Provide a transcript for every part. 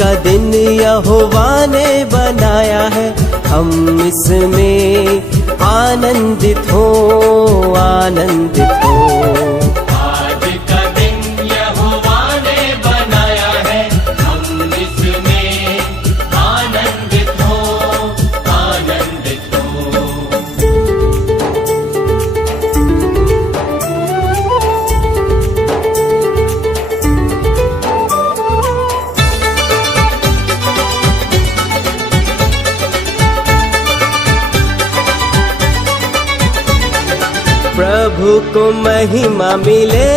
का दिन यहोवा ने बनाया है, हम इसमें आनंदित हो, आनंदित हो। आज का दिन यहोवा ने बनाया है, हम इसमें आनंदित हो, आनंदित हो। प्रभु को महिमा मिले,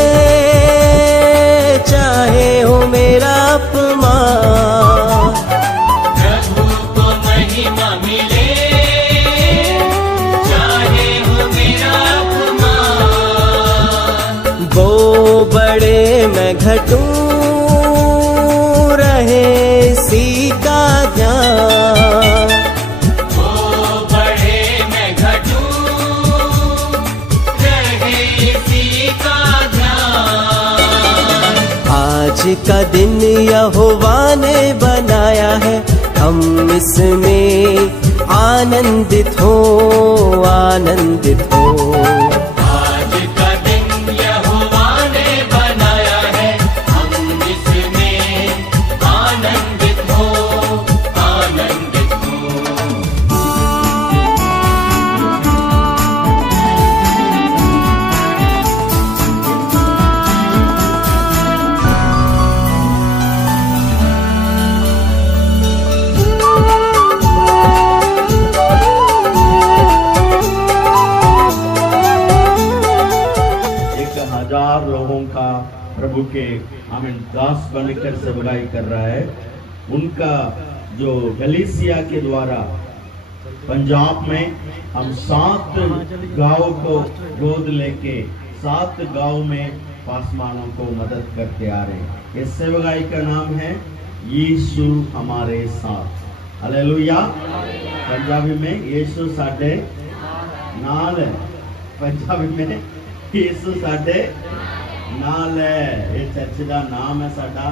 चाहे हो मेरा अपमान। प्रभु को महिमा मिले, चाहे हो मेरा अपमान। वो बड़े मैं घटूं, रहे इसी का ध्यान। आज का दिन यहोवा ने बनाया है, हम इसमें आनंदित हो, आनंदित हो। आज का दिन यहोवा ने बनाया है, हम इसमें आनंदित हो, आनंदित हो। लोगों का प्रभु के दास बनकर सेवकाई कर रहा है। उनका जो गलीसिया के द्वारा पंजाब में हम 7 गांव को गोद लेके 7 गांव में पासवानों को मदद करते आ रहे हैं। इस सेवकाई का नाम है यीशु हमारे साथ। हालेलुया। पंजाबी में यीशु साडे नाल है, पंजाबी में यीशु साडे नाल है। ये चर्च का नाम है साडा,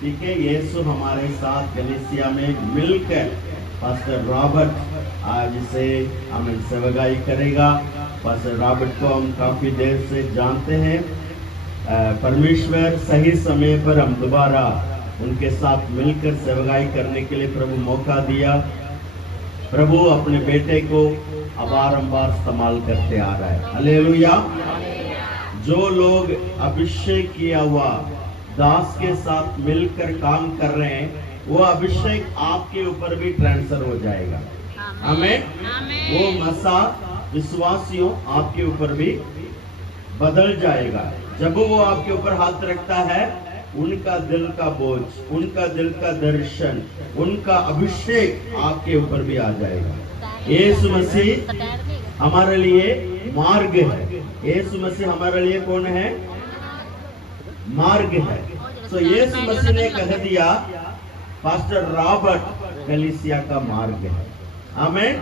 ठीक है। यीशु हमारे साथ गलीसिया में मिलकर पास्टर रॉबर्ट आज से हमें सेवकाई करेगा। पास्टर रॉबर्ट को हम काफी देर से जानते हैं। परमेश्वर सही समय पर हम दोबारा उनके साथ मिलकर सेवकाई करने के लिए प्रभु मौका दिया। प्रभु अपने बेटे को बारंबार इस्तेमाल करते आ रहा है। हालेलुया। जो लोग अभिषेक किया हुआ दास के साथ मिलकर काम कर रहे हैं, वो अभिषेक आपके ऊपर भी ट्रांसफर हो जाएगा। आमीन। वो मसा विश्वासियों आपके ऊपर भी बदल जाएगा। जब वो आपके ऊपर हाथ रखता है, उनका दिल का बोझ, उनका दिल का दर्शन, उनका अभिषेक आपके ऊपर भी आ जाएगा। यीशु मसीह हमारे लिए मार्ग है। यीशु मसीह हमारे लिए कौन है? मार्ग है। तो यीशु मसीह ने कह दिया पास्टर रॉबर्ट गलीसिया का मार्ग है। आमीन।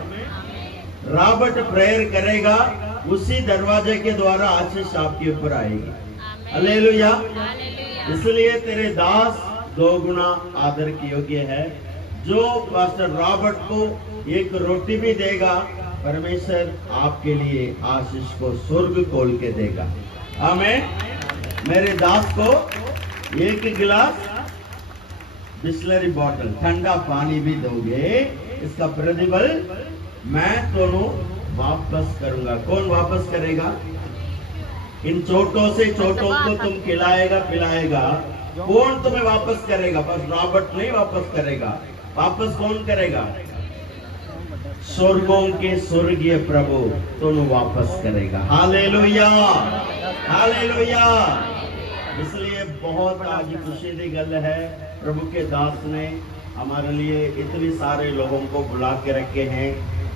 रॉबर्ट प्रेयर करेगा, उसी दरवाजे के द्वारा आशीष आपके ऊपर आएगी। हालेलुया। इसलिए तेरे दास 2 गुना आदर के योग्य है। जो पास्टर रॉबर्ट को एक रोटी भी देगा, परमेश्वर आपके लिए आशीष को स्वर्ग खोल के देगा। आमीन। मेरे दास को 1 गिलास बिस्लरी बॉटल ठंडा पानी भी दोगे, इसका प्रतिफल मैं दोनों वापस करूंगा। कौन वापस करेगा? इन छोटों से छोटों को तुम खिलाएगा पिलाएगा, कौन तुम्हें वापस करेगा? बस रॉबर्ट नहीं वापस करेगा। वापस कौन करेगा? स्वर्गों के स्वर्गीय प्रभु दोनों वापस करेगा। Hallelujah, hallelujah. इसलिए बहुत आज खुशी की गल है, प्रभु के दास ने हमारे लिए इतने सारे लोगों को बुला के रखे हैं।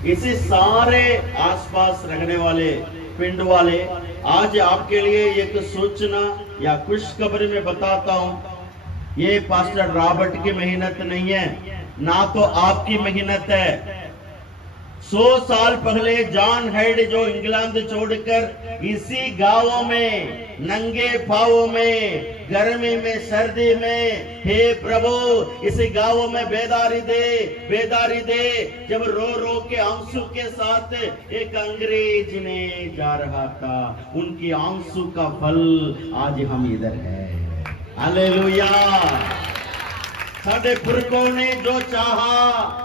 इसी सारे आसपास रहने वाले पिंड वाले, आज आपके लिए एक सूचना या खुशखबरी में बताता हूं। ये पास्टर रॉबर्ट की मेहनत नहीं है, ना तो आपकी मेहनत है। 100 साल पहले जॉन हेड जो इंग्लैंड छोड़कर इसी गांवों में नंगे पाँवों में गर्मी में सर्दी में, हे प्रभु इस गांवों में बेदारी दे। जब रो रो के आंसू के साथ एक अंग्रेज ने जा रहा था, उनकी आंसू का फल आज हम इधर है। हालेलुया। साडे पुरखों ने जो चाहा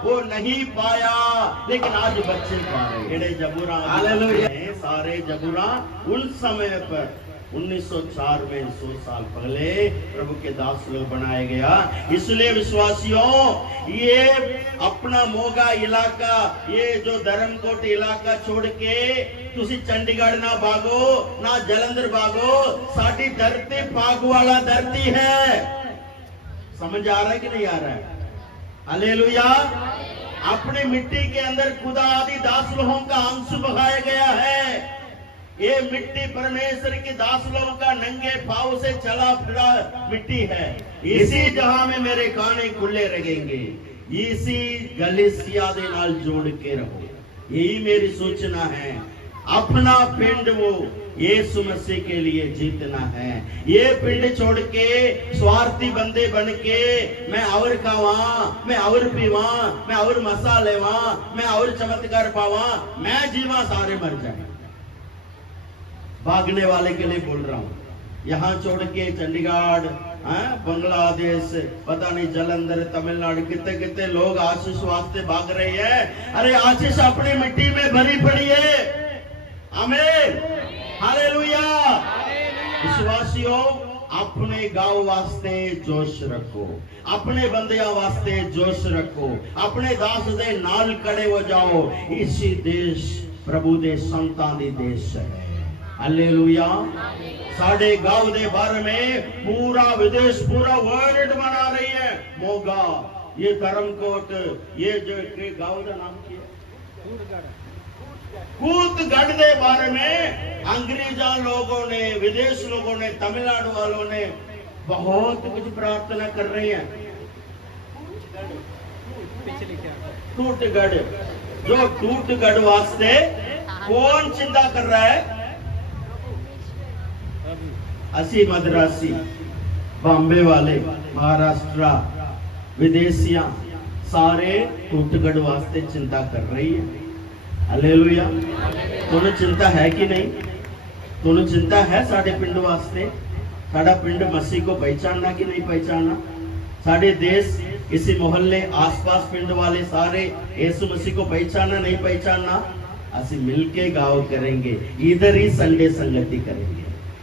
वो नहीं पाया, लेकिन आज बच्चे पा रहे। एड़े जबूरा हालेलुया सारे जबूरा उन समय पर 1904 में 100 साल पहले प्रभु के दास लोग बनाया गया। इसलिए विश्वासियों, ये अपना मोगा इलाका, ये जो धर्मकोट इलाका छोड़ के तुसी चंडीगढ़ ना भागो, ना जलंधर भागो। साडी धरती भाग वाला धरती है। समझ आ रहा है कि नहीं आ रहा है? हालेलुया। अपनी मिट्टी के अंदर खुदा आदि दास लोगों का आंसू बहाया गया है। ये मिट्टी परमेश्वर के दास लोगों का नंगे पांव से चला फिरा मिट्टी है। इसी जहां में मेरे काने खुले रहेंगे, इसी गलीसिया दे नाल जोड़ के रहो। यही मेरी सूचना है। अपना पिंड वो यीशु मसीह के लिए जीतना है। ये पिंड छोड़ के स्वार्थी बंदे बन के मैं और खावा, मैं और पीवा, मैं और मसा लेवा, मैं और चमत्कार पावा, मैं जीवा सारे मर जाए। भागने वाले के लिए बोल रहा हूं। यहां छोड़ के चंडीगढ़, बांग्लादेश, पता नहीं जलंधर, तमिलनाडु, कितने कितने लोग आशीष वास्ते भाग रहे हैं। अरे आशीष अपनी मिट्टी में भरी पड़ी है। आमीन, हालेलुया। विश्वासियों, अपने गांव वास्ते जोश रखो, अपने बंदियां वास्ते जोश रखो, अपने दास दे नाल खड़े हो जाओ। इसी देश प्रभु दे संतान दी देश है। हालेलुया। साढ़े गांव दे बारे में पूरा विदेश, पूरा वर्ल्ड मना रही है। मोगा, ये धर्मकोट, ये जो गांव का नाम क्या है, कूतगढ़ दे बारे में अंग्रेजा लोगों ने, विदेश लोगों ने, तमिलनाडु वालों ने बहुत कुछ प्रार्थना कर रहे हैं। टूटगढ़, जो टूटगढ़ वास्ते कौन चिंता कर रहा है? असी मद्रासी, बॉम्बे वाले, महाराष्ट्र, विदेशियां सारे टूटगढ़ वास्ते चिंता कर रही है। हालेलुया। तुम चिंता है कि नहीं? तुम चिंता है साडे पिंड वास्ते? साडा पिंड मसीह को पहचानना कि नहीं पहचानना? साडे देश, इसी मोहल्ले, आसपास पिंड वाले सारे यीशु मसीह को पहचानना नहीं पहचानना? असी मिलके गाँव करेंगे, इधर ही संडे संगति करेंगे,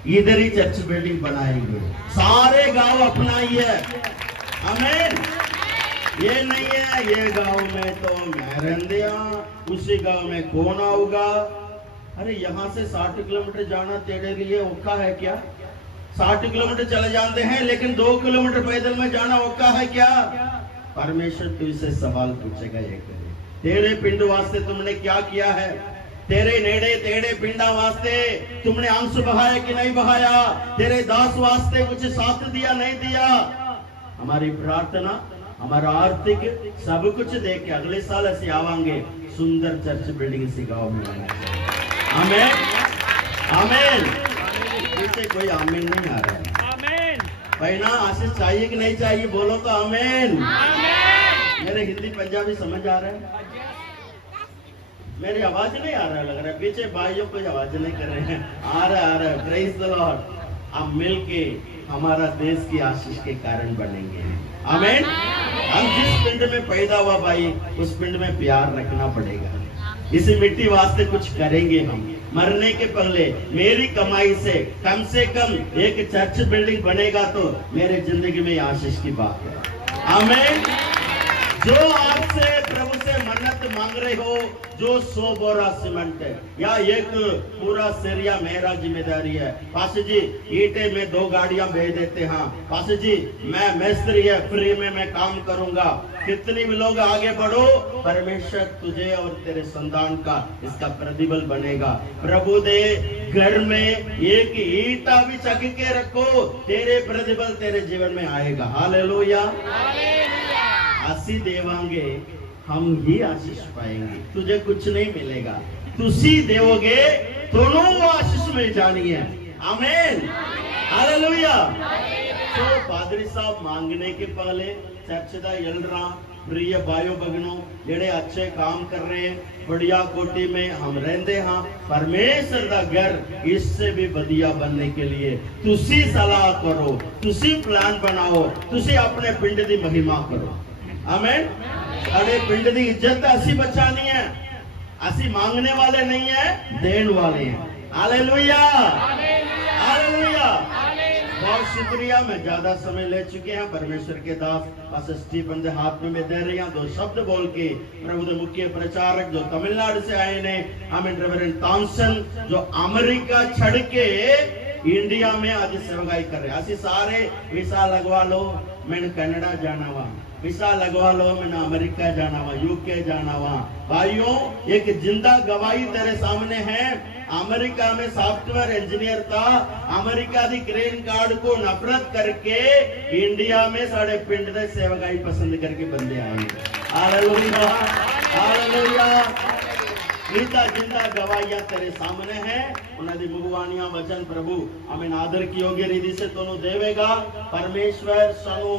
इधर ही चर्च बिल्डिंग बनाएंगे, सारे गांव अपना ही है। आमीन। ये नहीं है ये गांव में तो मैं रहंदिया, उसी गांव में कौन आऊगा। अरे यहाँ से 60 किलोमीटर जाना तेरे लिए औखा है क्या? 60 किलोमीटर चले जाते हैं, लेकिन 2 किलोमीटर पैदल में जाना औखा है क्या? परमेश्वर तुझसे सवाल पूछेगा ये करे, तेरे पिंड वास्ते तुमने क्या किया है? तेरे नेड़े तेरे पिंडा वास्ते तुमने आंसू बहाया कि नहीं बहाया? तेरे दास वास्ते कुछ साथ दिया नहीं दिया? हमारी प्रार्थना, हमारा आर्थिक सब कुछ दे के अगले साल ऐसे आवांगे, सुंदर चर्च बिल्डिंग इसी गांव में बनाएंगे। आमीन, आमीन। इससे कोई आमीन नहीं आ रहा है। आमीन। भाई ना आशीष चाहिए कि नहीं चाहिए? बोलो तो आमीन। मेरे हिंदी पंजाबी समझ आ रहा है? मेरी आवाज नहीं आ रहा है, लग रहा है पीछे भाइयों कोई आवाज नहीं कर रहे हैं। आ रहा है। Praise the Lord. हम मिलके हमारा देश की आशीष के कारण बनेंगे। आमीन। हम जिस पिंड में पैदा हुआ भाई, उस पिंड में प्यार रखना पड़ेगा। इसी मिट्टी वास्ते कुछ करेंगे हम। मरने के पहले मेरी कमाई से कम एक चर्च बिल्डिंग बनेगा तो मेरे जिंदगी में आशीष की बात है। आमीन। जो आपसे प्रभु से मन्नत मांग रहे हो, जो 100 बोरा सीमेंट है या एक पूरा सरिया मेरा जिम्मेदारी है। पास जी ईटे में 2 गाड़ियां भेज देते हैं। पास जी मैं मिस्त्री है, फ्री में मैं काम करूंगा। कितनी भी लोग आगे बढ़ो, परमेश्वर तुझे और तेरे संतान का इसका प्रतिबल बनेगा। प्रभु दे घर में एक ईटा भी चक के रखो, तेरे प्रतिबल तेरे जीवन में आएगा। हालेलुया। असी देवांगे हम ही आशीष पाएंगे, तुझे कुछ नहीं मिलेगा, तुसी देवोगे दोनों वो आशीष मिल जानी है। आमीन, हालेलुया। तो पादरी साहब मांगने के पहले चर्च दा एल्डरा प्रिय भाइयों बहनों जेड़े अच्छे काम कर रहे हैं, बढ़िया कोटि में हम रहते हाँ, परमेश्वर दा घर इससे भी बढ़िया बनने के लिए तुसी सलाह करो, तुसी प्लान बनाओ, तुसी अपने पिंड दी महिमा करो। आमीन। अरे पिंड दी इज्जत असी बचानी है, असी मांगने वाले नहीं है, देन वाले हैं। Hallelujah, hallelujah. बहुत शुक्रिया, मैं ज्यादा समय ले चुके हैं। परमेश्वर के दास पास्टर स्टीफन के हाथ में दे रही हैं, दो शब्द बोल के प्रभु के मुख्य प्रचारक जो तमिलनाडु से आए ने, आमीन, रेवरेंड थॉमसन जो अमेरिका छड़ के इंडिया में आज सेवकाई कर रहे हैं। असी सारे वीसा लगवा लो, मैंने कनाडा जाना हुआ, वीसा लगवा लो, मैंने अमेरिका जाना हुआ, यूके जाना हुआ। भाइयों, एक जिंदा गवाही तेरे सामने है। अमेरिका में सॉफ्टवेयर इंजीनियर था, अमेरिका दी ग्रीन कार्ड को नफरत करके इंडिया में साढ़े पिंड दे सेवकाई पसंद करके बंदे आए। Hallelujah, hallelujah. इतना जिंदा गवाहियां तेरे सामने है। उन्होंने भगवानिया वचन प्रभु हमें आदर की योग्य रीति से दोनों देवेगा। परमेश्वर सानू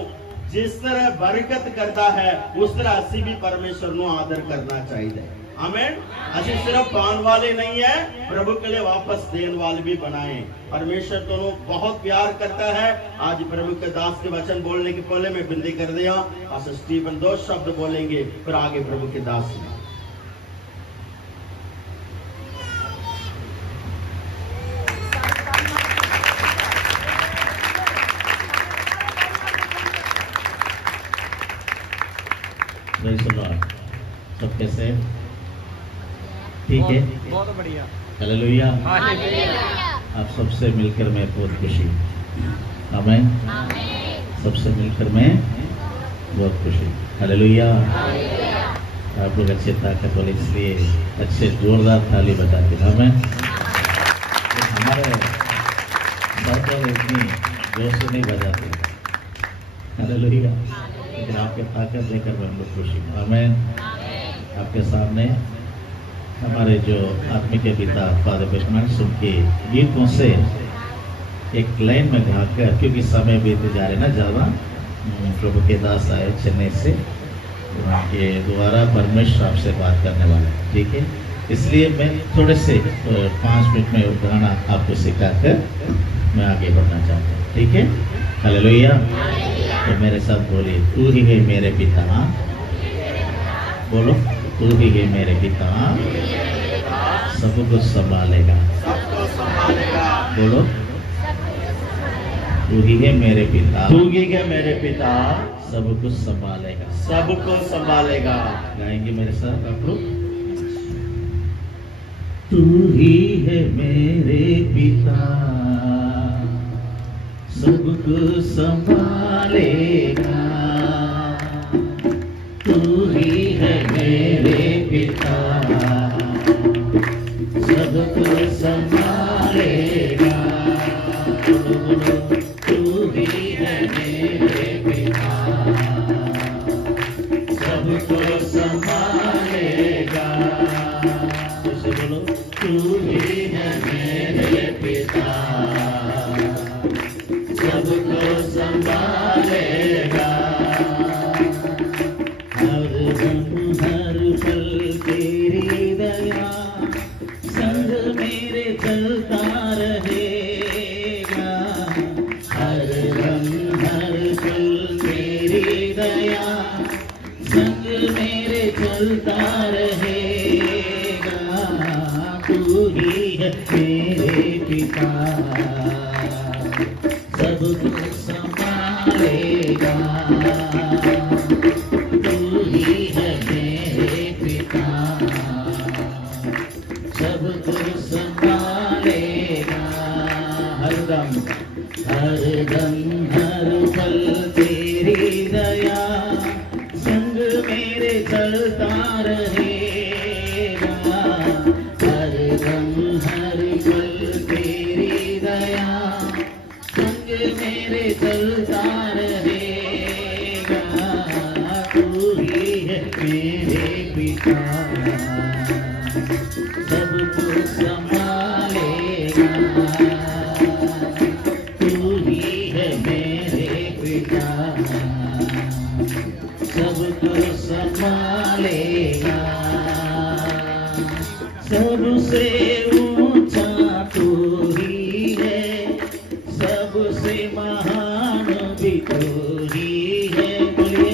जिस तरह बरकत करता है उस तरह असी भी परमेश्वर नु आदर करना चाहिए। आमीन। असी सिर्फ पान वाले नहीं है, प्रभु के लिए वापस देने वाले भी बनाए। परमेश्वर दोनों बहुत प्यार करता है। आज प्रभु के दास के वचन बोलने के पहले मैं विनती कर दिया, पास्टर स्टीफन दो शब्द बोलेंगे, फिर आगे प्रभु के दास। सब कैसे ठीक है? बहुत बढ़िया। हालेलुया। आप सबसे मिलकर मैं बहुत खुशी। आमीन। सबसे मिलकर मैं बहुत खुशी। हालेलुया। आप लोग अच्छे ताकत वाले, इसलिए अच्छे जोरदार ताली बजाते हैं। आमीन। हमारे सर इतनी जोर से नहीं बजाते। हालेलुया। लेकिन आपके ताकत देकर मैं बहुत खुशी। आमीन। आपके सामने हमारे जो आत्मिक पिता फादर बिशमार्क्स उनके गीतों से एक लाइन में गाकर, क्योंकि समय बीते जा रहे ना ज़्यादा, प्रभु के दास आए चेन्नई से, उनके द्वारा परमेश्वर आपसे बात करने वाले, ठीक है? इसलिए मैं थोड़े से 5 मिनट में गाना आपको सिखाकर मैं आगे बढ़ना चाहता हूँ, ठीक है? हालेलुया। तो मेरे साथ बोलिए, तू ही है मेरे पिता। बोलो, तू ही है मेरे पिता, सब कुछ संभालेगा। बोलो, तू ही है मेरे पिता, तू ही है मेरे पिता, सब कुछ संभालेगा। सबको संभालेगा। गाएंगे मेरे साथ आप लोग। तू ही है मेरे पिता, सब कुछ संभालेगा। तू ही है मेरे पिता, सब कुछ संभालेगा। तू ही है मेरे पिता, सब कुछ संभालेगा। बोलो, तू ही है मेरे पिता, सब कुछ संभालेगा। हर पल तेरी दया संग मेरे चलता रहेगा। हर पल तेरी दया संग मेरे चलता रहेगा। तू ही है मेरे पिता, सब कुछ संभालेगा। हरदम हर पल तेरी दया संग मेरे चलता रहेगा। हरदम हर पल तेरी दया संग मेरे चलता रहेगा। तू ही है पिता सब कुछ संभालेगा। तू ही है मेरे पिता सब कुछ संभालेगा। सबसे ऊंचा तू ही है, सबसे महान भी तू ही है। बोलिए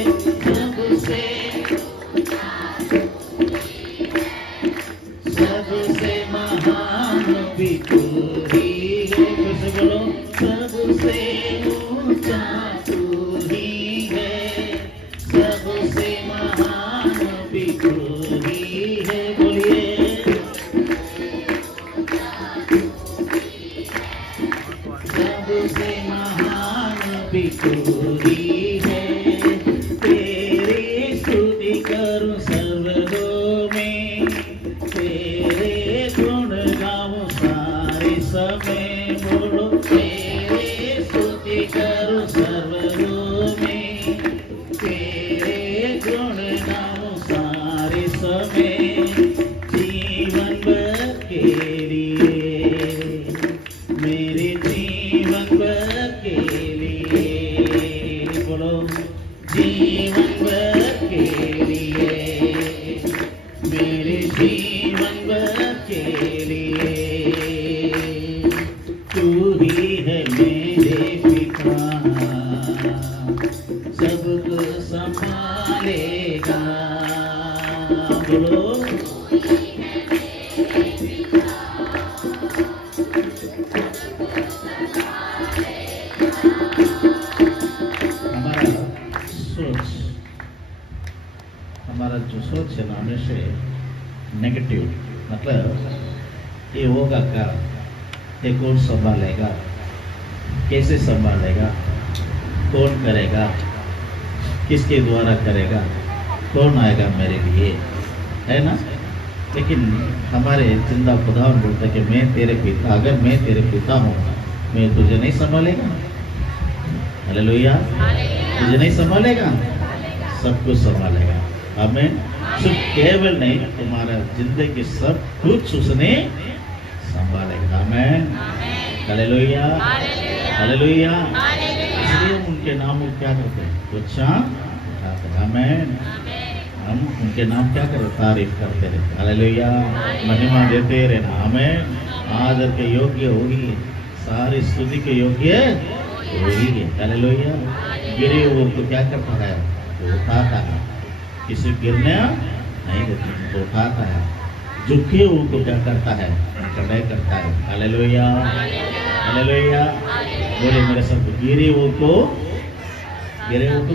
सबसे महान भी तू ही है। कैसे बोलो? सबसे ऊंचा तू ही है, सबसे महान भी तू ही है। बोलिए सबसे महान भी तू ही है। तेरी स्तुति करूं सर्वदों में, तेरे गुण गाऊं सारे समय। बोलो तेरी स्तुति करूं सर्वदों में, तेरे गुण गाऊं सारे समय। जीवन भर के लिए, मेरे जीवन भर के लिए। बोलो जीवन भर के लिए, मेरे जीवन भर के लिए। तू ही है मेरे पिता सबको संभालेगा। बोलो हमारा जो सोच है ना हमेशा नेगेटिव, मतलब ये होगा क्या, ये कौन संभालेगा, कैसे संभालेगा, कौन करेगा, किसके द्वारा करेगा, कौन आएगा मेरे लिए, है ना। लेकिन हमारे जिंदा खुदा बोलता है कि मैं तेरे पिता, अगर मैं तेरे पिता हूँ, मैं तुझे नहीं संभालेगा। हालेलुया। तुझे नहीं संभालेगा, सब कुछ संभालेगा। आमीन। सिर्फ केवल नहीं, तुम्हारा जिंदगी सब कुछ उसने संभालेगा। आमीन। हालेलुया। हालेलुया। इसलिए उनके नाम को क्या करते हैं? उच्चारण उठाते हैं। आमीन। हम उनके नाम क्या करते? तारीफ करते रहते। हालेलुया। महिमा देते रहना। आमीन। आदर के योग्य होगी, सारी स्तुति के योग्य वही है। हालेलुया। गिरे हुए को क्या करता है? वो उठाता है। किसी गिरने नहीं देता, तो उठाता है। झुके हुए को क्या करता है? खड़े करता है। हालेलुया। हालेलुया। बोले मेरे सब। गिरे हुए को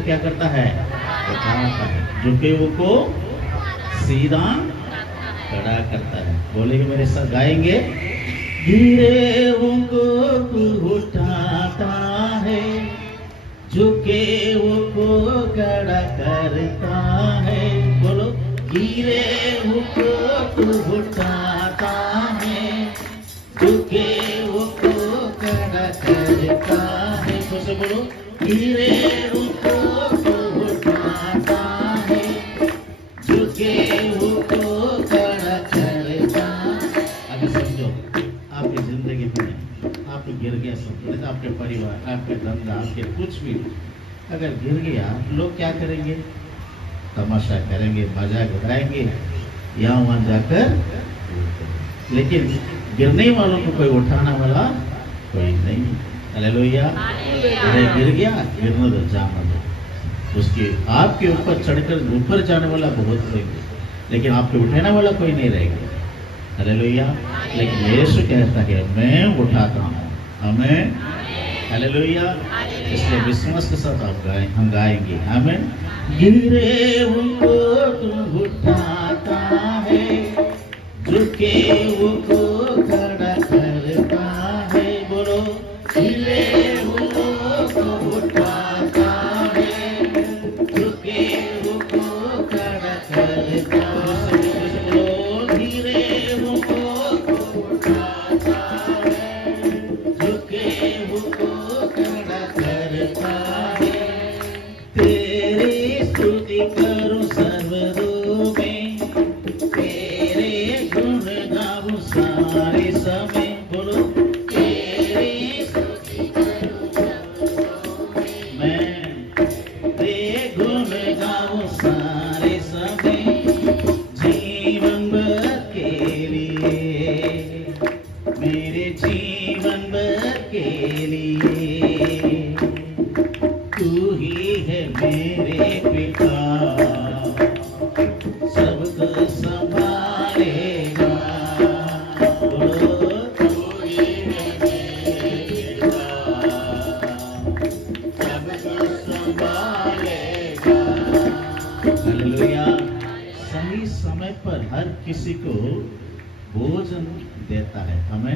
क्या करता है? उठाता है। झुके हुए को सीधा खड़ा करता है। बोलेंगे मेरे साथ, गाएंगे। गिरे हुए को उठाता है, झुके हुए को खड़ा करता है। बोलो गिरे हुए को उठाता है, झुके हुए को खड़ा करता है। कैसे बोलो? गिरे हुए को उठाता है, झुके हुए को खड़ा करता। अगर समझो आपकी जिंदगी में आप गिर गया, सब आपके परिवार, आपके धंधा, आपके कुछ भी अगर गिर गया, लोग क्या करेंगे? तमाशा करेंगे, मजाक उड़ाएंगे, यहाँ वहां जाकर। लेकिन गिरने वालों को कोई उठाने वाला कोई नहीं। हालेलुया। गिर गया, गिरने दो, जाने दो। उसके आपके ऊपर चढ़कर ऊपर जाने वाला बहुत रहेंगे, लेकिन आपके उठाने वाला कोई नहीं रहेगा। हालेलुया। लेकिन यीशु कहता है मैं उठाता हूँ। आमीन। हालेलुया। इसलिए विश्वास के साथ हम गाएंगे। आमीन। गिरे उनको तुम उठाता है, झुके उनको खड़ा करता है। बोलो गिरे उनको उठाता है, झुके उनको खड़ा करता है। बोलो गिरे उनको उठाता है, झुके उनको खड़ा करता है। तेरी स्तुति करूं सर्वदों में, किसी को भोजन देता है। हमें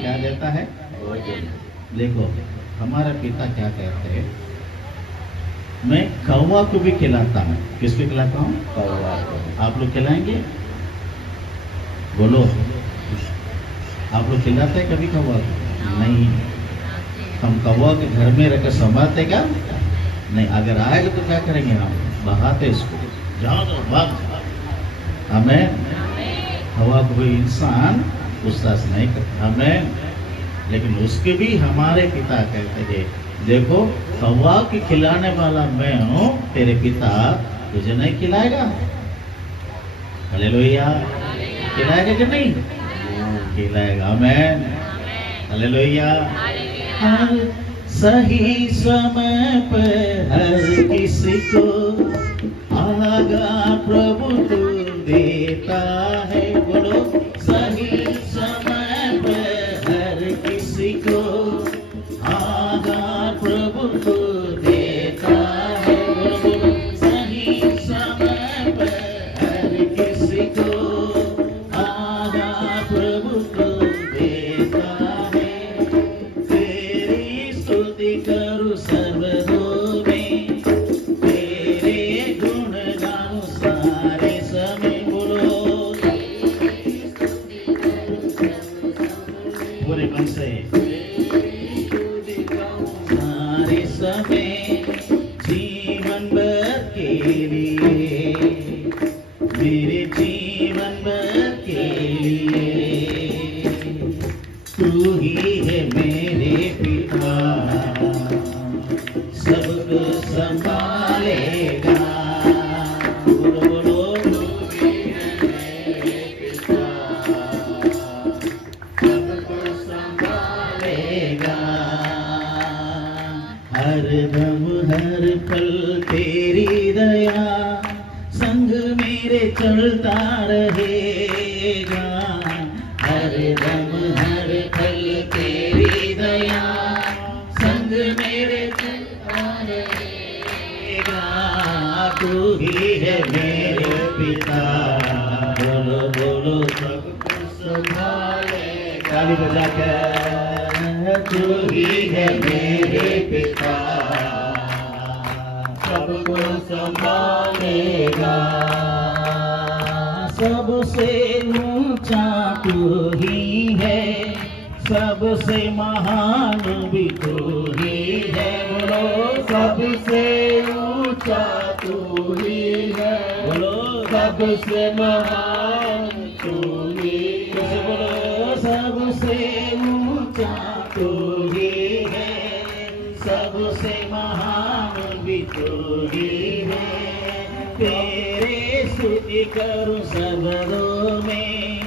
क्या देता है? भोजन। देखो हमारा पिता क्या कहते हैं, मैं कौवा को भी खिलाता हूँ। किसको खिलाता हूँ? कौवा को। आप लोग खिलाएंगे? बोलो, आप लोग खिलाते हैं कभी कौवा को? नहीं। हम कौवा के घर में रखकर संभालते क्या? नहीं। अगर आएगा तो क्या करेंगे? हम भगाते इसको, जाओ जाओ भाग। हमें कौवा को कोई इंसान गुस्सा नहीं करता। हमें लेकिन उसके भी हमारे पिता कहते हैं, देखो कौवा की खिलाने वाला मैं हूँ, तेरे पिता तुझे नहीं खिलाएगा। हालेलुया। खिलाएगा कि नहीं? खिलाएगा। आमीन। हालेलुया। हर सही समय पर हर किसी को आगा प्रभु तू देता है। बोलो, सही समय पर हर किसी को आगा प्रभु तू देता है। बोलो, सही समय पर हर किसी को आगा प्रभु तू देता है। तेरी स्तुति करूं सर्वदों में, तेरे गुण गाऊं सारे समय। बोलो, पूरे मन से सारे समय जीवन भर के लिए, मेरे जीवन भर के लिए तू ही है मेरे पिता, सबको संभालेगा। बोलो बोलो, तू ही है मेरे पिता, सबको संभालेगा। हर दम हर पल तेरी दया संग मेरे चलता रहेगा। हर दम हर पल तेरी दया संग मेरे चलता रहेगा। तू ही है मेरे पिता, बोलो बोलो, सबको संभालेगा। ताली बजाकर, तू ही है मेरे पिता, सबको संभालेगा। सबसे ऊंचा तू ही है, सबसे महान भी तू ही है। बोलो, सबसे ऊंचा तू ही है। बोलो, सबसे महान तू ही है। बोलो, सबसे ऊंचा तू ही है, सबसे महान भी तू ही है। तेरे स्तुति करूं सर्वदों में,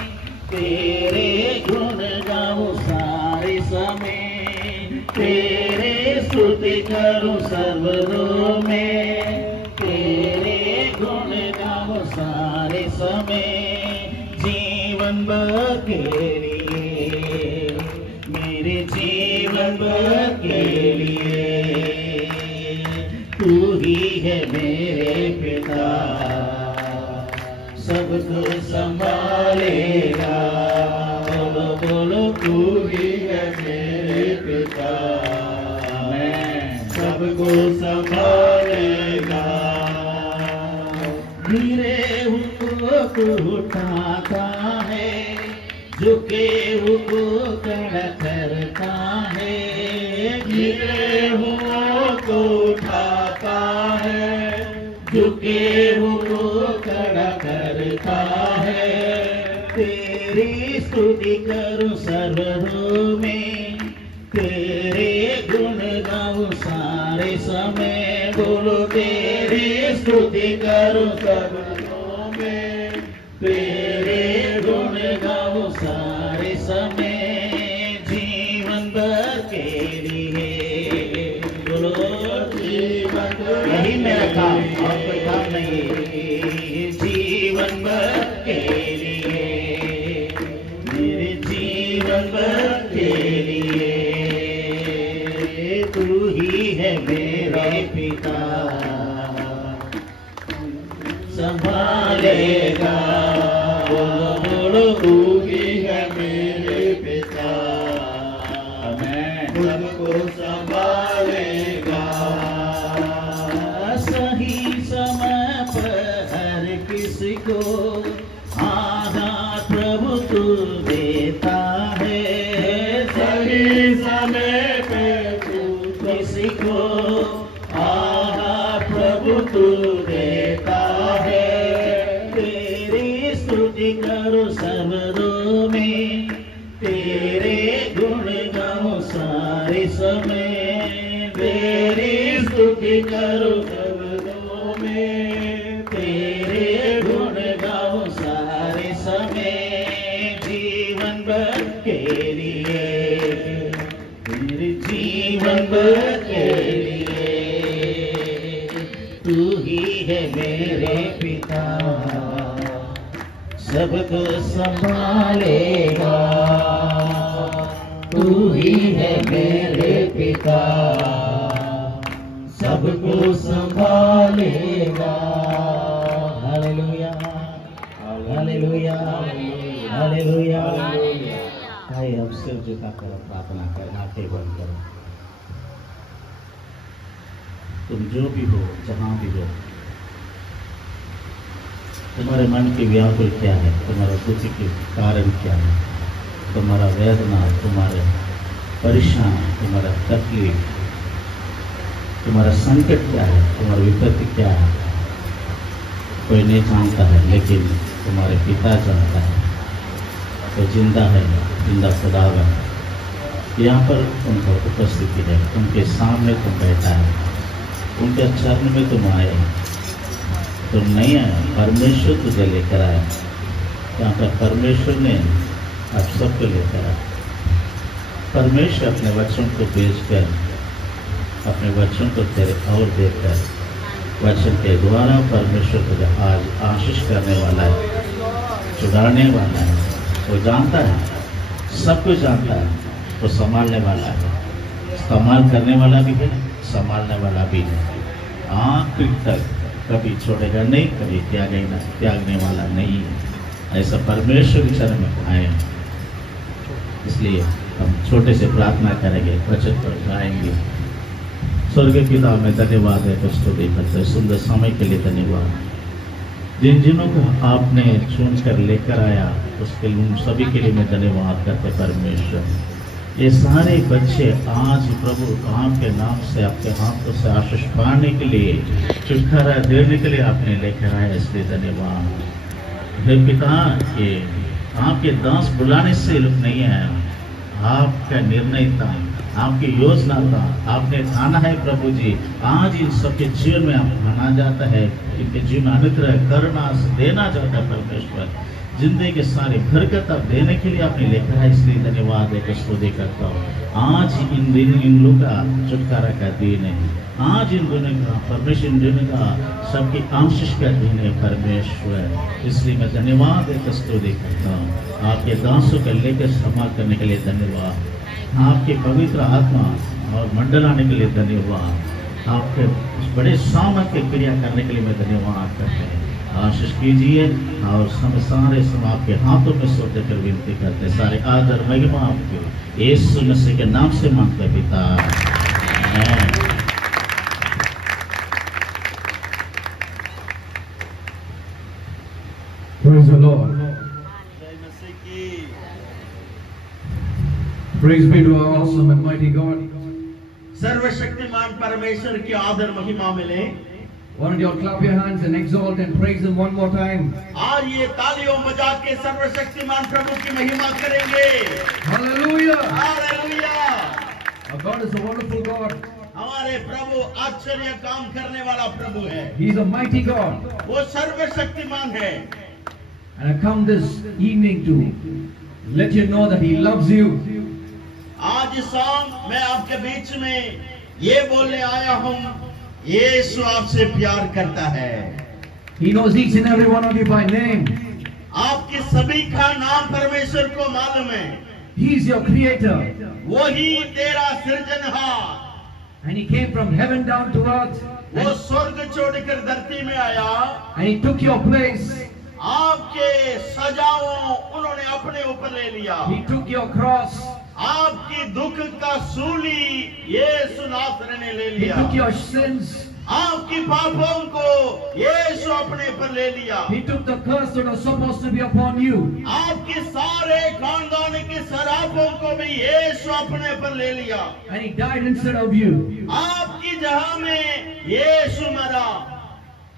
तेरे गुण गाऊं सारे समय। तेरे स्तुति करूं सर्वदों में, तेरे गुण गाऊं सारे समय। जीवन भर के लिए, मेरे जीवन भर के लिए तू ही है मेरे पिता, सबको संभालेगा। बोलो बोलो, तू ही है मेरे पिता, मैं सबको संभालेगा। गिरे हुए उठाता है, झुके हुए खड़ा करता है। गिरे हुए को उठाता है, झुके हुए खड़ा करता है। तेरी स्तुति करूं सर्वदों में, तेरे गुण गाऊं सारे समय। बोलो, तेरी स्तुति करूं सर्वदों में, तेरे गुण गाऊं सारे समय। जीवन भर के लिए, बोलो, जीवन भर, यही मेरा काम, और कोई काम नहीं है। जीवन भर के लिए, मेरे जीवन भर के लिए तू ही है मेरे पिता, संभालेगा। बोलो तू ही है मेरे पिता, सबको संभालेगा। सही समय पर हर किसी को आधार प्रभु तू देता है। सही समय पे तू किसी को आधार प्रभु तू देता है। तेरी स्तुति करो सर्वदों में, तेरे गुण गाओ सारे समय। तेरी स्तुति करो सर्वदों में, तेरे गुण गाओ सारे समय। जीवन भर के लिए, तेरे जीवन भर के लिए, तू ही है मेरे पिता, सबको संभालेगा। तू ही है मेरे पिता, सबको संभालेगा। Hallelujah, hallelujah, hallelujah. आइए हम सिर झुकाकर प्रार्थना करें, आंखें बंद करो। तुम जो भी हो, जहां भी हो, तुम्हारे मन की व्याकुल क्या है, तुम्हारा दुख के कारण क्या है, तुम्हारा वेदना, तुम्हारे परेशान, तुम्हारा तकलीफ, तुम्हारा संकट क्या है, तुम्हारी विपत्ति क्या है, कोई नहीं जानता है, लेकिन तुम्हारे पिता जानता है। तो जिंदा है, जिंदा खुदावन यहाँ पर उनका उपस्थिति है, उनके सामने तुम बैठा है, उनके चरण में तुम आए। तुम नहीं आए, परमेश्वर तुझे लेकर आया। यहाँ पर परमेश्वर ने आप सबको लेकर आया। परमेश्वर अपने वचन को भेजकर, अपने वचन को तेरे और देकर, वचन के द्वारा परमेश्वर तुझे आज आशीष करने वाला है, छुड़ाने वाला है। वो जानता है, सब कुछ जानता है, वो संभालने वाला है, इस्तेमाल करने वाला भी है, संभालने वाला भी है। आखिर तक कभी छोड़ेगा नहीं, कभी त्यागने वाला नहीं है। ऐसा परमेश्वर के चरण में आए। इसलिए हम छोटे से प्रार्थना करेंगे, वचन पर गाएंगे। स्वर्गीय पिता, में धन्यवाद है, दोस्तों देखते सुंदर समय के लिए धन्यवाद। जिन जिनों को आपने चुनकर लेकर आया, उसके लिए सभी के लिए मैं धन्यवाद करते परमेश्वर। ये सारे बच्चे आज प्रभु आपके नाम से, आपके हाथों से आशीष पाने के लिए, छुटकारा देने के लिए आपने लेकर आया, इसलिए धन्यवाद। हे पिता, ये आपके दास बुलाने से लोग नहीं आया, आपका निर्णय था, आपकी योजना था, आपने ठाना है प्रभु जी। आज इन सबके जीवन में आप माना जाता है, इनके जीवन में अनुग्रह करना देना चाहता है परमेश्वर। जिंदगी के सारे बरकत आप देने के लिए आपने लेकर है, इसलिए धन्यवाद है, स्तुति करता हूँ। आज इन लोगों का छुटकारा का दिन है, आज इन दोनों का परमेश्वर, इन दोनों का सबकी आशीष का दिन है परमेश्वर। इसलिए मैं धन्यवाद है, स्तुति करता हूँ। आपके दासों को लेकर संभाल करने के लिए धन्यवाद। आपके पवित्र आत्मा और मंडल आने के लिए धन्यवाद। आपके बड़े सामर्थ्य क्रिया करने के लिए मैं धन्यवाद करता हूँ। आशीष कीजिए और सारे आपके हाथों में सौंप देकर विनती करते, सारे आदर महिमा आपके यीशु मसीह के नाम से मांगते पिता, आमीन। Praise the Lord. Praise be to our awesome and mighty God. सर्वशक्तिमान परमेश्वर की आदर महिमा मिले। Why don't you all clap your hands and exalt and praise Him one more time? आज ये तालियों बजा के सर्वशक्तिमान प्रभु की महिमा करेंगे। Hallelujah! Hallelujah. Our God is a wonderful God. हमारे प्रभु आश्चर्य काम करने वाला प्रभु है। He is a mighty God. वो सर्वशक्तिमान है। And I come this evening to let you know that He loves you. आज शाम मैं आपके बीच में ये बोलने आया हूँ, यीशु आपसे प्यार करता है। He knows each and every one of you by name. आपके सभी का नाम परमेश्वर को मालूम है। He is your creator. वो ही तेरा सृजनहार। And He came from heaven down to earth. वो स्वर्ग छोड़कर धरती में आया। And He took your place. आपके सजाओं उन्होंने अपने ऊपर ले लिया। He took your cross. आपकी दुख का सूली यीशु नासरी ने ले He लिया। took your sins. आपकी पापों को यीशु अपने पर ले लिया। He took the curse that was supposed to be upon you. आपके सारे खानदान के शराबों को भी यीशु अपने पर ले लिया। And he died instead of you. आपकी जगह में यीशु मरा।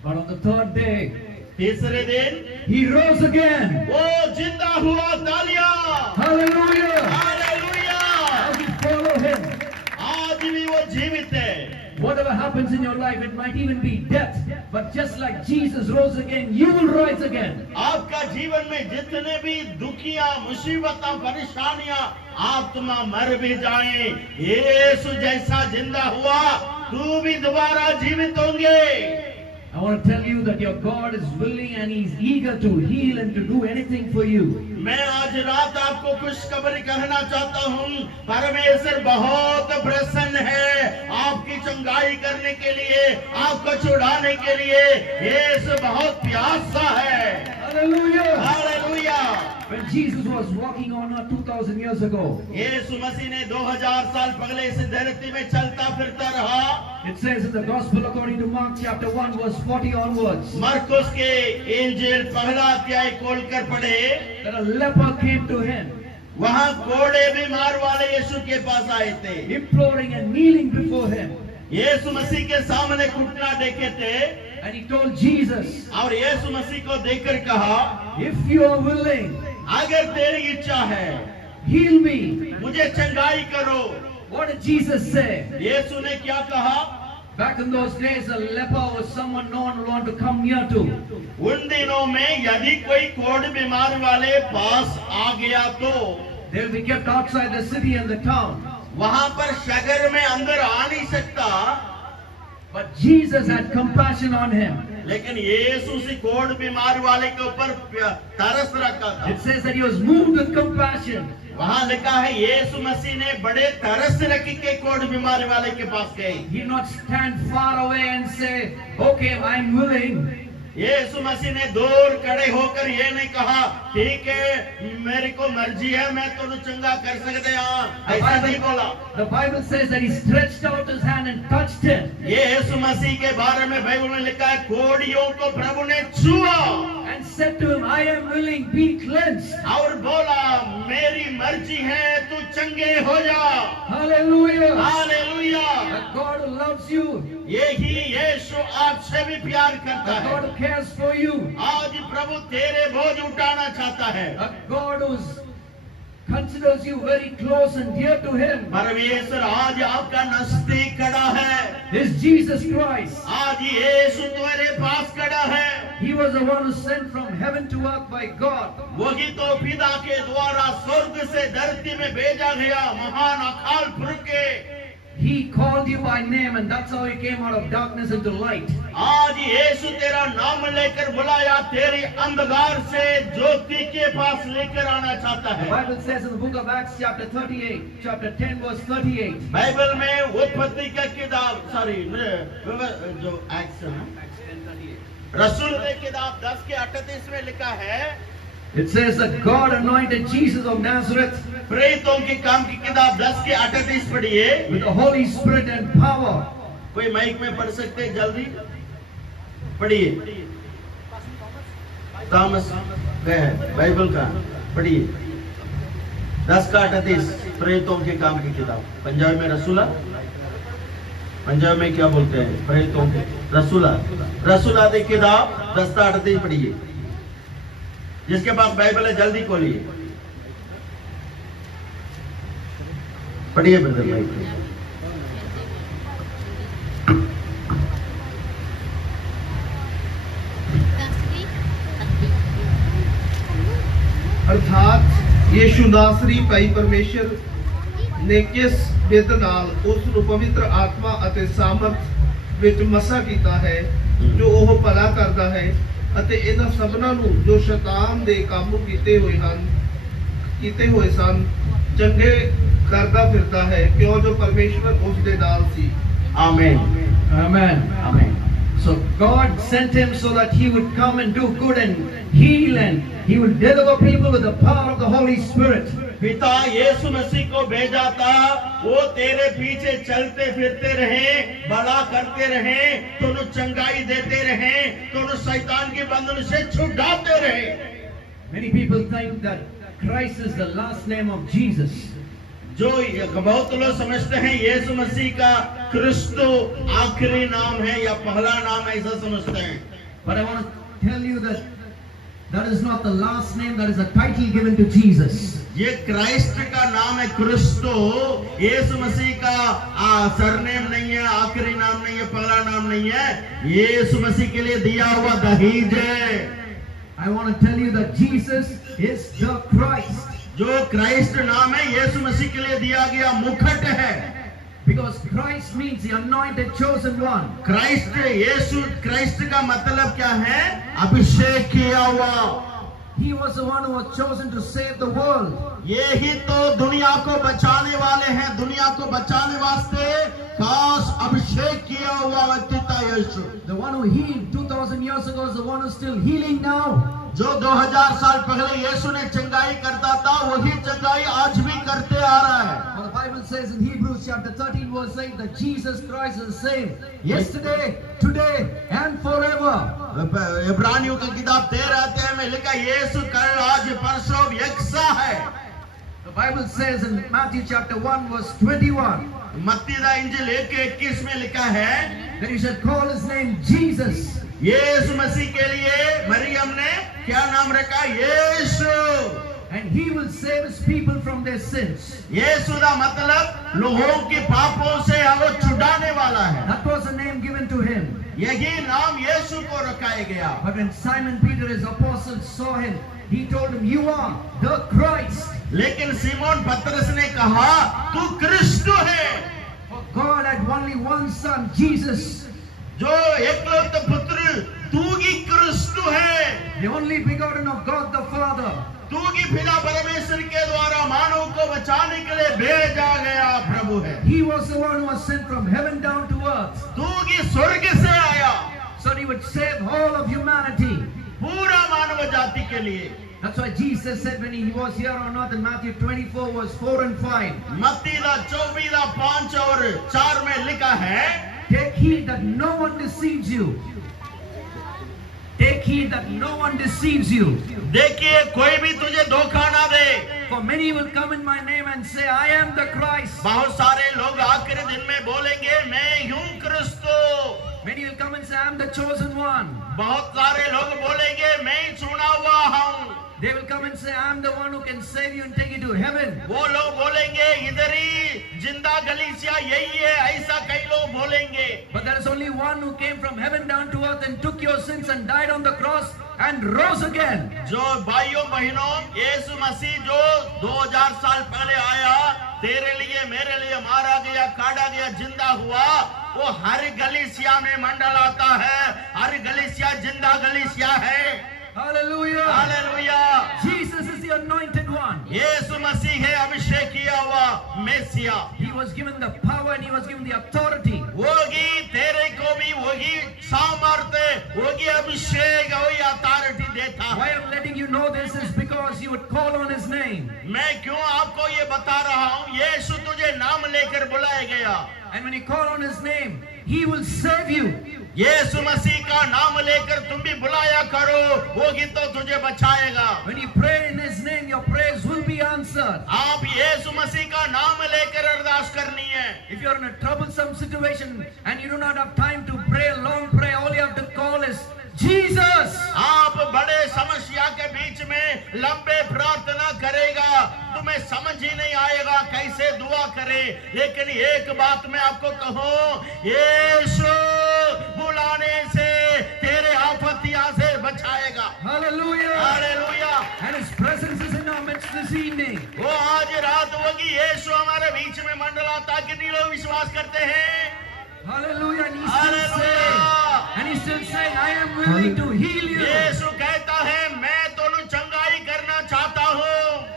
But on the third day, तीसरे दिन he rose again. वो जिंदा हुआ। तालियां। Hallelujah. Hallelujah. As we follow him, आज भी वो जीवित है। whatever happens in your life, it might even be death. But just like Jesus rose again, you will rise again. आपका जीवन में जितने भी दुखियां, मुसीबतां, परेशानियां, आत्मा मर भी जाए, यीशु जैसा जिंदा हुआ, तू भी दोबारा जीवित होंगे। I want to tell you that your God is willing and He's eager to heal and to do anything for you. मैं आज रात आपको खुशखबरी कहना चाहता हूँ, परमेश्वर बहुत प्रसन्न है आपकी चंगाई करने के लिए, आपको छुड़ाने के लिए। यीशु बहुत प्यासा है। Hallelujah. Hallelujah. When Jesus was walking on earth 2000 years ago, यीशु मसीह ने 2000 साल पहले इस धरती में चलता फिरता रहा। it says in the Gospel according to Mark chapter 1 verse 40 onwards, मरकुस के इंजील पहला अध्याय खोलकर पढ़े, that a leper came to him, वहाँ कोड़े बीमार वाले यीशु के पास आए थे। imploring and kneeling before him. यीशु मसीह के सामने घुटना टेके थे And he told Jesus, और यीशु मसीह को देखकर कहा, if you are willing, अगर तेरी इच्छा है heal me. मुझे चंगाई करो। What did Jesus say? यीशु ने क्या कहा? Back in those days, a leper was someone no one would want to come near to. उन दिनों में यदि कोई कोढ़ बीमार वाले पास आ गया तो They will be kept outside the city and the town. वहां पर शहर में अंदर आ नहीं सकता। But Jesus had compassion on him. लेकिन यीशु उसी कोढ़ बीमार वाले के ऊपर तरस रखा था। It says that he was moved with compassion. वहाँ लिखा है यीशु मसीह ने बड़े तरस रखी के कोढ़ बीमारी वाले के पास गए। He did not stand far away and say, okay, I'm willing. यीशु मसीह ने दूर खड़े होकर ये नहीं कहा, ठीक है मेरी को मर्जी है, मैं तो चंगा कर सकते हैं, ऐसा नहीं बोला। The Bible says that he stretched out his hand and touched him. यीशु मसीह के बारे में बाइबल में लिखा है, कोढ़ियों को प्रभु ने छुआ And said to him, I am willing, be cleansed. और बोला मेरी मर्जी है, तू चंगे हो जा। Hallelujah. Hallelujah. A God who loves you. यही यीशु आपसे भी प्यार करता A है। God who cares for you. आज प्रभु तेरे बोझ उठाना चाहता है। A God who considers you very close and dear to him. परमेश्वर आज आपका नजदीक खड़ा है। Is Jesus Christ. आज यीशु तुम्हारे पास खड़ा है। He was the one who sent from heaven to earth by God. वही तो पिता के द्वारा स्वर्ग से धरती में भेजा गया महान अकाल पुरुष के। He called you by name and that's how he came out of darkness into light. आज यीशु तेरा नाम लेकर बुलाया, तेरी अंधकार से ज्योति के पास लेकर आना चाहता The है। Bible says in the book of Acts chapter 38, chapter 10 verse 38. Bible में उत्पत्ति का किताब जो एक्ट्स है, रसूल की किताब 10 के 38 में लिखा है, It says that God anointed Jesus of Nazareth प्रेरितों के काम की किताब 10 के 38 पढ़िए। with the Holy Spirit and power. कोई माइक में पढ़ सकते हैं, जल्दी पढ़िए। थॉमस गए बाइबल का पढ़िए 10 का 38 प्रेरितों के काम की किताब। पंजाबी में रसूला, पंजाबी में क्या बोलते हैं? प्रेरितों के रसूला, रसूला की किताब 10 का 38 पढ़िए। जिसके पास बाइबल है जल्दी खोलिए, पढ़िए ब्रदर भाई। अर्थात यीशु नासरी भाई परमेश्वर ने किस विध नाल उस ਨੂੰ ਪਵਿੱਤਰ ਆਤਮਾ ਅਤੇ ਸਾਮਰਥ ਵਿੱਚ ਮਸਾ ਕੀਤਾ ਹੈ ਜੋ ਉਹ ਭਲਾ ਕਰਦਾ ਹੈ ਅਤੇ ਇਹਨਾਂ ਸਭਨਾਂ ਨੂੰ ਜੋ ਸ਼ੈਤਾਨ ਦੇ ਕਾਬੂ ਕੀਤੇ ਹੋਏ ਸਨ ਚੰਗੇ ਕਰਦਾ ਫਿਰਦਾ ਹੈ ਕਿਉਂ ਜੋ ਪਰਮੇਸ਼ਵਰ ਉਸ ਦੇ ਨਾਲ ਸੀ। आमीन Amen. आमीन। So God sent him so that he would come and do good and heal, and he would deliver people with the power of the Holy Spirit. पिता यीशु मसीह को भेजा था, वो तेरे पीछे चलते फिरते रहे, बड़ा करते रहे, तुझे चंगाई देते रहे, तुझे शैतान के बंधन से छुड़ाते रहे। Many people think that Christ is the last name of Jesus. जो बहुत लोग समझते हैं यीशु मसीह का क्रिस्तो आखिरी नाम है या पहला नाम है, ऐसा समझते हैं। But I want to tell you that that is not the last name, that is a title given to Jesus. ये क्राइस्ट का नाम है, क्रिस्तो यीशु मसीह का सरनेम नहीं है, आखिरी नाम नहीं है, पहला नाम नहीं है, यीशु मसीह के लिए दिया हुआ दहेज है। I want to tell you that Jesus is the Christ. जो क्राइस्ट नाम है यीशु मसीह के लिए दिया गया मुकुट है। Because Christ means the anointed chosen one. Christ Yeshu Christ का मतलब क्या है? अभिषेक किया हुआ। He was the one who was chosen to save the world. ये ही तो दुनिया को बचाने वाले हैं, दुनिया को बचाने वास्ते खास अभिषेक किया हुआ व्यक्ति था यीशु। The one who healed 2000 years ago is the one who's still healing now. जो 2000 साल पहले यीशु ने चंगाई करता था, वही चंगाई आज भी करते आ रहा है। Well, the Bible says in Hebrews chapter 13 verse 8 that Jesus Christ is the same yesterday, today and forever. इब्रानियों की किताब 13 अध्याय में लिखा यीशु कल आज परसों यकसा है। The Bible says in Matthew chapter 1 verse 21 मत्ती दा इंजील 1:21 में लिखा है that you should call his name Jesus. यीशु मसीह के लिए मरियम ने क्या नाम रखा? यीशु। And he will save his people from their sins. यीशु का मतलब लोगों के पापों से वो छुड़ाने वाला है। That was the name given to him. यही नाम यीशु को रखाया गया। But when Simon Peter, his apostle, saw him, he told him, "You are the Christ." लेकिन सिमोन पतरस ने कहा तू क्रिस्त है। For God had only one son, Jesus. जो एकलौते पुत्र तू ही क्रिस्त है। The only begotten of God the Father. तू ही पिता परमेश्वर के द्वारा मानव को बचाने के लिए भेजा गया प्रभु है। He was the one who was sent from heaven down to earth. तू ही स्वर्ग से आया, So that he would save all of humanity. पूरा मानव जाति के लिए। That's why Jesus said when he was here on earth in Matthew 24 verse 4 and 5. मत्ती 24 5 और 4 में लिखा है Take heed that no one deceives you. Take heed that no one deceives you. देखिए कोई भी तुझे धोखा ना दे। For many will come in my name and say, I am the Christ. बहुत सारे लोग आखिरी दिन में बोलेंगे मैं हूँ क्रिस्तो। Many will come and say, I am the chosen one. बहुत सारे लोग बोलेंगे मैं चुना हुआ हूँ। They will come and say, I am the one who can save you and take you to heaven. वो लोग बोलेंगे इधर ही जिंदा गलीसिया यही है, ऐसा कई लोग बोलेंगे। But there is only one who came from heaven down to earth and took your sins and died on the cross and rose again. जो भाइयों बहनों यीशु मसीह जो 2000 साल पहले आया, तेरे लिए मेरे लिए मारा गया, काटा गया, जिंदा हुआ, वो हर गलीसिया में मंडलाता है, हर गलीसिया जिंदा गलीसिया है। Hallelujah. Hallelujah. Jesus is the anointed one. यीशु मसीह है अभिषेक किया हुआ Moesia. He was given the power and he was given the authority. वही तेरे को भी वही सामर्थ्य, वही अभिषेक, वही अथॉरिटी देता। Why I'm letting you know this is because you would call on his name. मैं क्यों आपको ये बता रहा हूँ? यीशु तुझे नाम लेकर बुलाया गया। And when you call on his name, he will save you. यीशु मसीह का नाम लेकर तुम भी बुलाया करो, वो ही तो तुझे बचाएगा। When you pray in his name, your prayers will be answered. आप यीशु मसीह का नाम लेकर अरदास करनी है। If you're in a troublesome situation and you do not have time to pray a long prayer, all you have to call is Jesus. आप बड़े समस्या के बीच में लंबे प्रार्थना करेगा, तुम्हें समझ ही नहीं आएगा कैसे दुआ करे। लेकिन एक बात मैं आपको कहूँ, यीशु बुलाने से तेरे आपत्तियां से बचाएगा। Hallelujah. Hallelujah. And his presence is in our midst this evening. वो आज रात होगी, यीशु हमारे बीच में मंडलाता। कितने लोग विश्वास करते हैं? Hallelujah. And Hallelujah. he's still saying, I am willing to heal you. यीशु कहता है मैं दोनों चंगाई करना चाहता हूँ।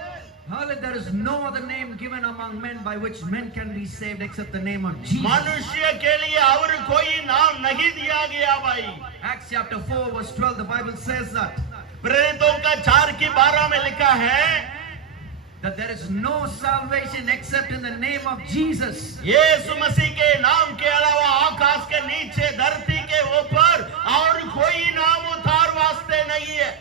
Hallelujah. There is no other name given among among men by which men can be saved except the name of Jesus. मनुष्य के लिए और कोई नाम नहीं दिया गया भाई। Acts chapter 4 verse 12, the Bible says that प्रेरितों का 4:12 में लिखा है there is no salvation except in the name of Jesus. यीशु मसीह के नाम के अलावा आकाश के नीचे धरती के ऊपर और कोई नाम उद्धार वास्ते नहीं है।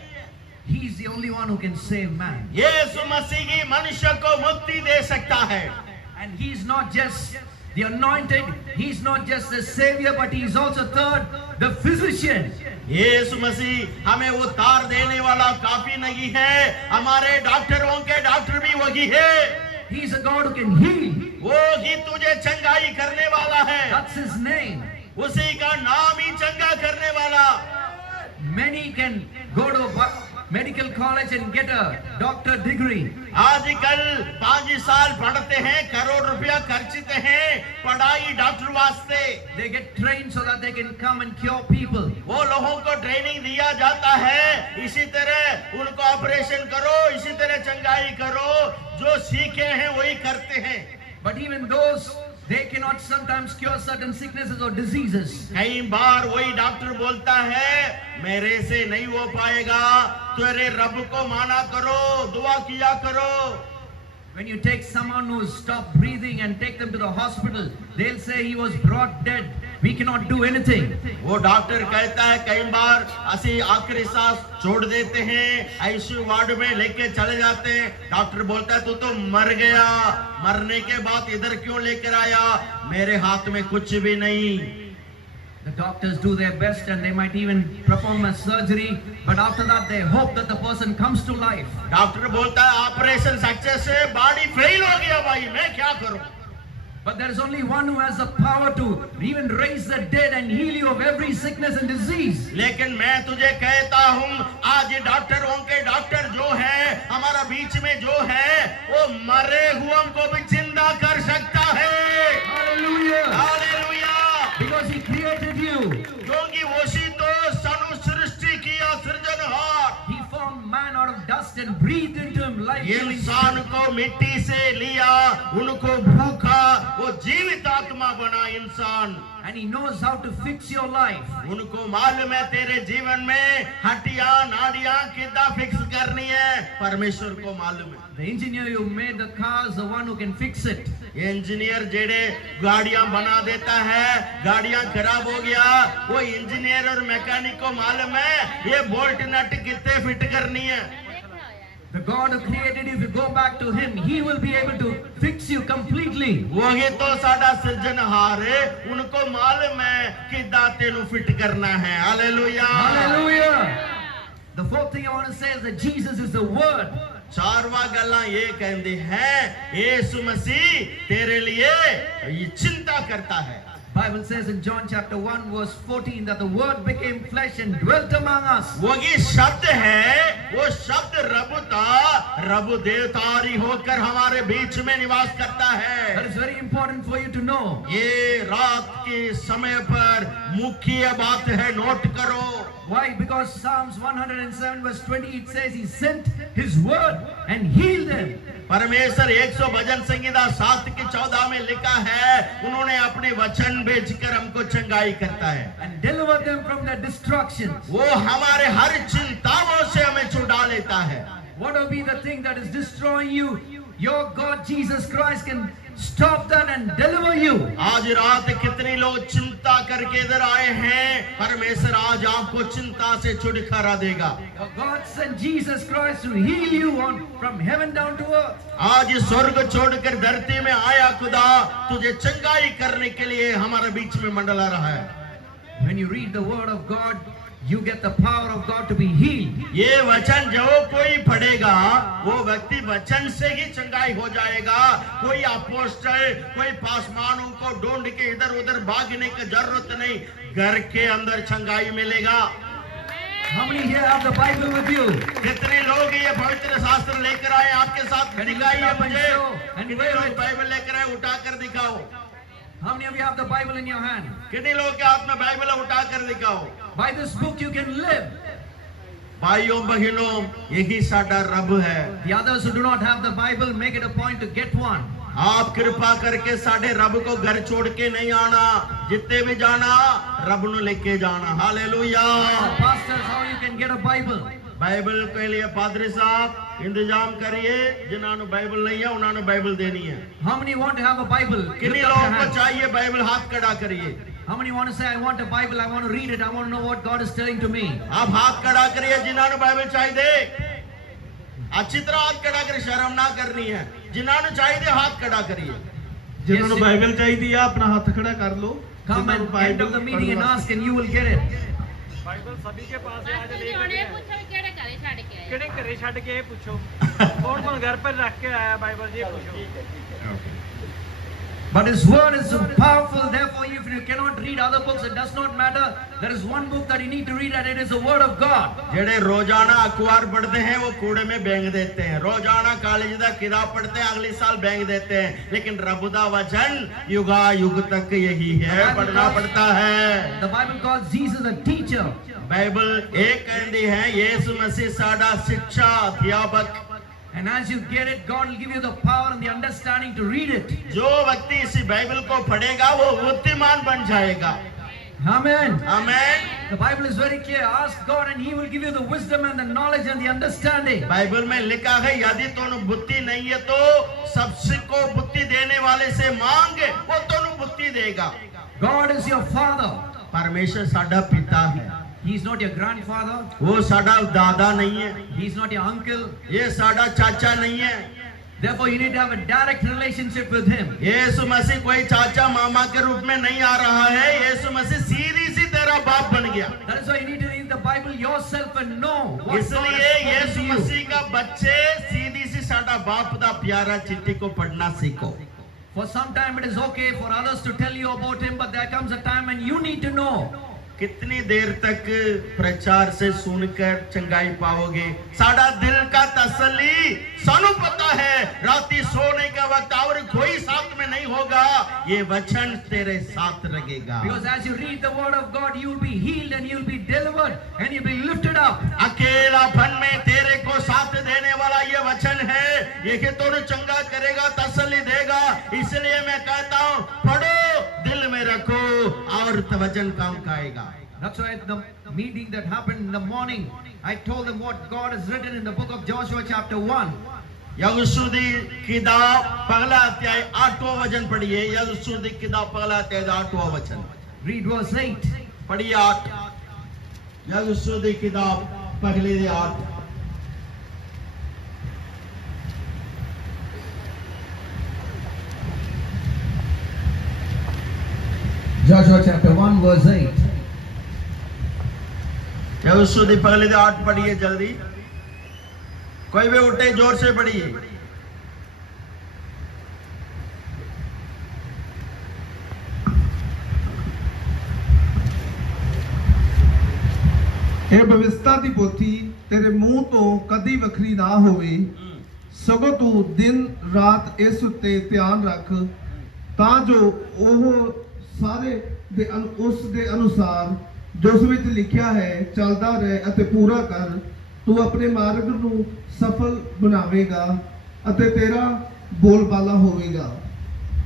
He's the only one who can save man. यीशु मसीह ही मनुष्य को मुक्ति दे सकता है। And he's not just the anointed, he's not just the savior, but he's also third, the physician. यीशु मसीह हमें उद्धार देने वाला काफी नहीं है, हमारे डॉक्टरों के डॉक्टर भी वही है। He's a God who can heal. वो ही तुझे चंगाई करने वाला है। That's his name. उसी का नाम ही चंगा करने वाला। Many can go to medical college and get a doctor degree. आजकल 5 साल पढ़ते हैं, करोड़ रुपया खर्चते हैं पढ़ाई डॉक्टर वास्ते। They get trained so that they can come and cure people. वो लोगों को ट्रेनिंग दिया जाता है, इसी तरह उनको ऑपरेशन करो, इसी तरह चंगाई करो, जो सीखे हैं वही करते हैं। But even those, they cannot sometimes cure certain sicknesses or diseases. कई बार वही डॉक्टर बोलता है मेरे से नहीं हो पाएगा, तेरे रब को माना करो, दुआ किया करो। When you take someone who's stopped breathing and take them to the hospital, they'll say he was brought dead. We cannot do anything. वो डॉक्टर कहता है कई बार ऐसी आखिरी सांस छोड़ देते हैं, आईसीयू वार्ड में लेके चले जाते हैं, डॉक्टर बोलता है तू तो मर गया, मरने के बाद इधर क्यों लेकर आया, मेरे हाथ में कुछ भी नहीं। The doctors do their best and they might even perform a surgery, but after that they hope that the person comes to life. Doctor बोलता है ऑपरेशन सक्सेस है, बॉडी फेल हो गया भाई, मैं क्या करूं। But there is only one who has the power to even raise the dead and heal you of every sickness and disease. लेकिन मैं तुझे कहता हूं आज डॉक्टरों के डॉक्टर जो है हमारा बीच में जो है वो मरे हुओं को भी जिंदा कर सकता है। Hallelujah! Hallelujah! Because he created you. क्योंकि उसी तो सनु सृष्टि किया सृजनहार। He formed man out of dust and breathed into him life. इंसान को मिट्टी से लिया, उनको भूखा, वो जीवित आत्मा बना इंसान। And he knows how to fix your life. उनको मालूम है तेरे जीवन में हड्डियां नाड़ियां कितना फिक्स करनी है, परमेश्वर को मालूम है। The engineer who made the car is the one who can fix it. Engineer जेड़े गाड़ियां बना देता है, गाड़ियां खराब हो गया, वो इंजीनियर और मैकेनिक को मालूम है ये बोल्ट नट कितने फिट करनी है। The God who created you, if you go back to him, he will be able to fix you completely. वही तो साडा सृजनहार है, उनको मालूम है कि दाते नु फिट करना है। Hallelujah! Hallelujah! The fourth thing I want to say is that Jesus is the Word. चारवा गल्ला ये कहते हैं यीशु मसीह तेरे लिए ये चिंता करता है। Bible says in John chapter 1 verse 14 that the Word became flesh and dwelt among us. वही शब्द है, वो शब्द रब था, रब देवतारी होकर हमारे बीच में निवास करता है। That is very important for you to know. ये रात के समय पर मुख्य बात है, नोट करो। Why? Because Psalms 107 verse 20 it says he sent his word and healed them. परमेश्वर 100 भजन संहिता 7:14 में लिखा है उन्होंने अपने वचन भेजकर हमको चंगाई करता है। And delivered them from their destructions. वो हमारे हर चिंताओं से हमें छुड़ा लेता है। What will be the thing that is destroying you? Your God Jesus Christ can stop that and deliver you. आज रात कितने लोग चिंता करके इधर आए हैं, परमेश्वर आज आपको चिंता से छुटकारा देगा। God sent Jesus Christ to heal you from heaven down to earth. आज स्वर्ग छोड़कर धरती में आया खुदा तुझे चंगाई करने के लिए हमारे बीच में मंडला रहा है। When you read the word of God, you get the power of God to be healed. ये वचन जो कोई पढ़ेगा वो व्यक्ति वचन से ही चंगाई हो जाएगा। कोई अपोस्टल कोई पासवानों को ढूंढ के इधर उधर भागने की जरूरत नहीं, घर के अंदर चंगाई मिलेगा। How many here have the Bible with you? कितने लोग ये पवित्र शास्त्र लेकर आए आपके साथ? दिखाइए मुझे। कितने लोग बाइबल लेकर आए? उठा कर दिखाओ। How many of you have the Bible in your hand? कितने लोग के हाथ में बाइबल उठा कर दिखाओ। By this book you can live. भाइयों बहनों यही साडा रब है। The others who do not have the Bible, make it a point to get one. आप कृपा करके साढ़े रब को घर छोड़ के नहीं आना, जितने भी जाना रब नु लेके जाना। Hallelujah. Pastors, how you can get a Bible? Bible के लिए पादरी साहब इंतजाम करिए, जिन्होंने बाइबल नहीं है उन्होंने बाइबल देनी है। How many want to have a Bible? कितने Lift up your लोगों को hand. चाहिए बाइबल? हाथ खड़ा करिए। How many want to say, I want a Bible, I want to read it, I want to know what God is telling to me? आप हाथ खड़ा करिए जिन्होंने बाइबल चाहिए। अच्छी तरह हाथ खड़ा करिए, शर्म ना करनी है। जिन्होंने चाहिए हाथ खड़ा करिए। जिन्होंने बाइबल चाहिए अपना हाथ खड़ा कर लो। Come and end of the meeting and ask and you will get it. Bible सभी के पास है, आज लेकर ਉਹਨੇ के आए। ਪੁੱਛੋ ਕਿਹੜੇ ਘਰੇ ਛੱਡ ਕੇ ਆਏ ਕਿਹੜੇ ਘਰੇ ਛੱਡ ਕੇ ਇਹ ਪੁੱਛੋ ਕੌਣ ਕੌਣ घर पर रख के आया बाइबल ये पूछो। But His word is so powerful, therefore if you cannot read other books, it does not matter. There is one book that you need to read and it is the word of God. जेड़े रोजाना अखबार पढ़ते हैं वो कूड़े में बेंग देते हैं, रोजाना कॉलेज दा किताब पढ़ते हैं अगले साल बेंग देते हैं, लेकिन रब दा वचन युगा युग तक यही है, पढ़ना पड़ता है। The Bible calls Jesus a teacher. Bible एक कहती है यीशु मसीह साडा शिक्षा अध्यापक। And as you get it, God will give you the power and the understanding to read it. जो व्यक्ति इस बाइबल को पढ़ेगा वो बुद्धिमान बन जाएगा। Amen. आमीन। The Bible is very clear. Ask God and He will give you the wisdom and the knowledge and the understanding. Bible में लिखा है यदि तोनु बुद्धि नहीं है तो सबसे को बुद्धि देने वाले से मांग, वो तोनु बुद्धि देगा। God is your Father. परमेश्वर साडा पिता है। He is not your grandfather. वो साडा दादा नहीं है, He is not your uncle. ये साडा चाचा नहीं है। Therefore, you need to have a direct relationship with Him. यीशु मसीह कोई चाचा मामा के रूप में नहीं आ रहा है, यीशु मसीह सीधी सी तेरा बाप बन गया। That is why you need to read the Bible yourself and know what God इसलिए has Yeshu spoken to you. मसीह का बच्चे सीधी सी साडा बाप दा प्यारा चिट्ठी को पढ़ना सीखो। For some time it is okay for others to tell you about Him, but there comes a time when you need to know. कितनी देर तक प्रचार से सुनकर चंगाई पाओगे? साडा दिल का तसल्ली सानू पता है, राती सोने का वक्त और कोई साथ में नहीं होगा, ये वचन तेरे साथ लगेगा। Because as you read the word of God, you will be healed and you will be delivered and you will be lifted up. अकेलापन में तेरे को साथ देने वाला ये वचन है, ये कि तोने चंगा करेगा, तसल्ली देगा। इसलिए मैं कहता हूँ पढ़ो, दिल में रखो और वचन काम का आएगा। That's why at the meeting that happened in the morning, I told them what God has written in the book of Joshua chapter 1. यहोशू किताब पहला अध्याय 8वां वचन पढ़िए। यहोशू किताब पहला अध्याय 8वां वचन Read verse 8. पढ़िए 8। यहोशू किताब पहले 8। Joshua chapter 1 verse 8. यहोशू पहले 8 पढ़िए जल्दी, कोई भी उठे जोर से पढ़िए। ਇਹ ਭਵਿਸ਼ਤਾ ਦੀ ਪੋਥੀ ਤੇਰੇ ਮੂੰਹ ਤੋਂ ਕਦੀ ਵੱਖਰੀ ਨਾ ਹੋਵੇ, ਸਗੋਂ ਤੂੰ ਦਿਨ ਰਾਤ ਇਸ ਉੱਤੇ ਧਿਆਨ ਰੱਖ, ਤਾਂ ਜੋ ਉਹ ਸਾਰੇ ਦੇ ਉਸ ਦੇ ਅਨੁਸਾਰ ਜੋ ਉਸ ਵਿੱਚ ਲਿਖਿਆ ਹੈ ਚੱਲਦਾ ਰਹੇ ਅਤੇ ਪੂਰਾ ਕਰ, ਤੂੰ ਆਪਣੇ ਮਾਰਗ ਨੂੰ ਸਫਲ ਬਣਾਵੇਗਾ ਅਤੇ ਤੇਰਾ ਬੋਲਬਾਲਾ ਹੋਵੇਗਾ।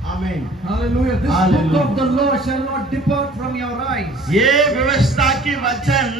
आमीन। Hallelujah. This Hallelujah. book of the law shall not depart from your eyes. ये व्यवस्था की वचन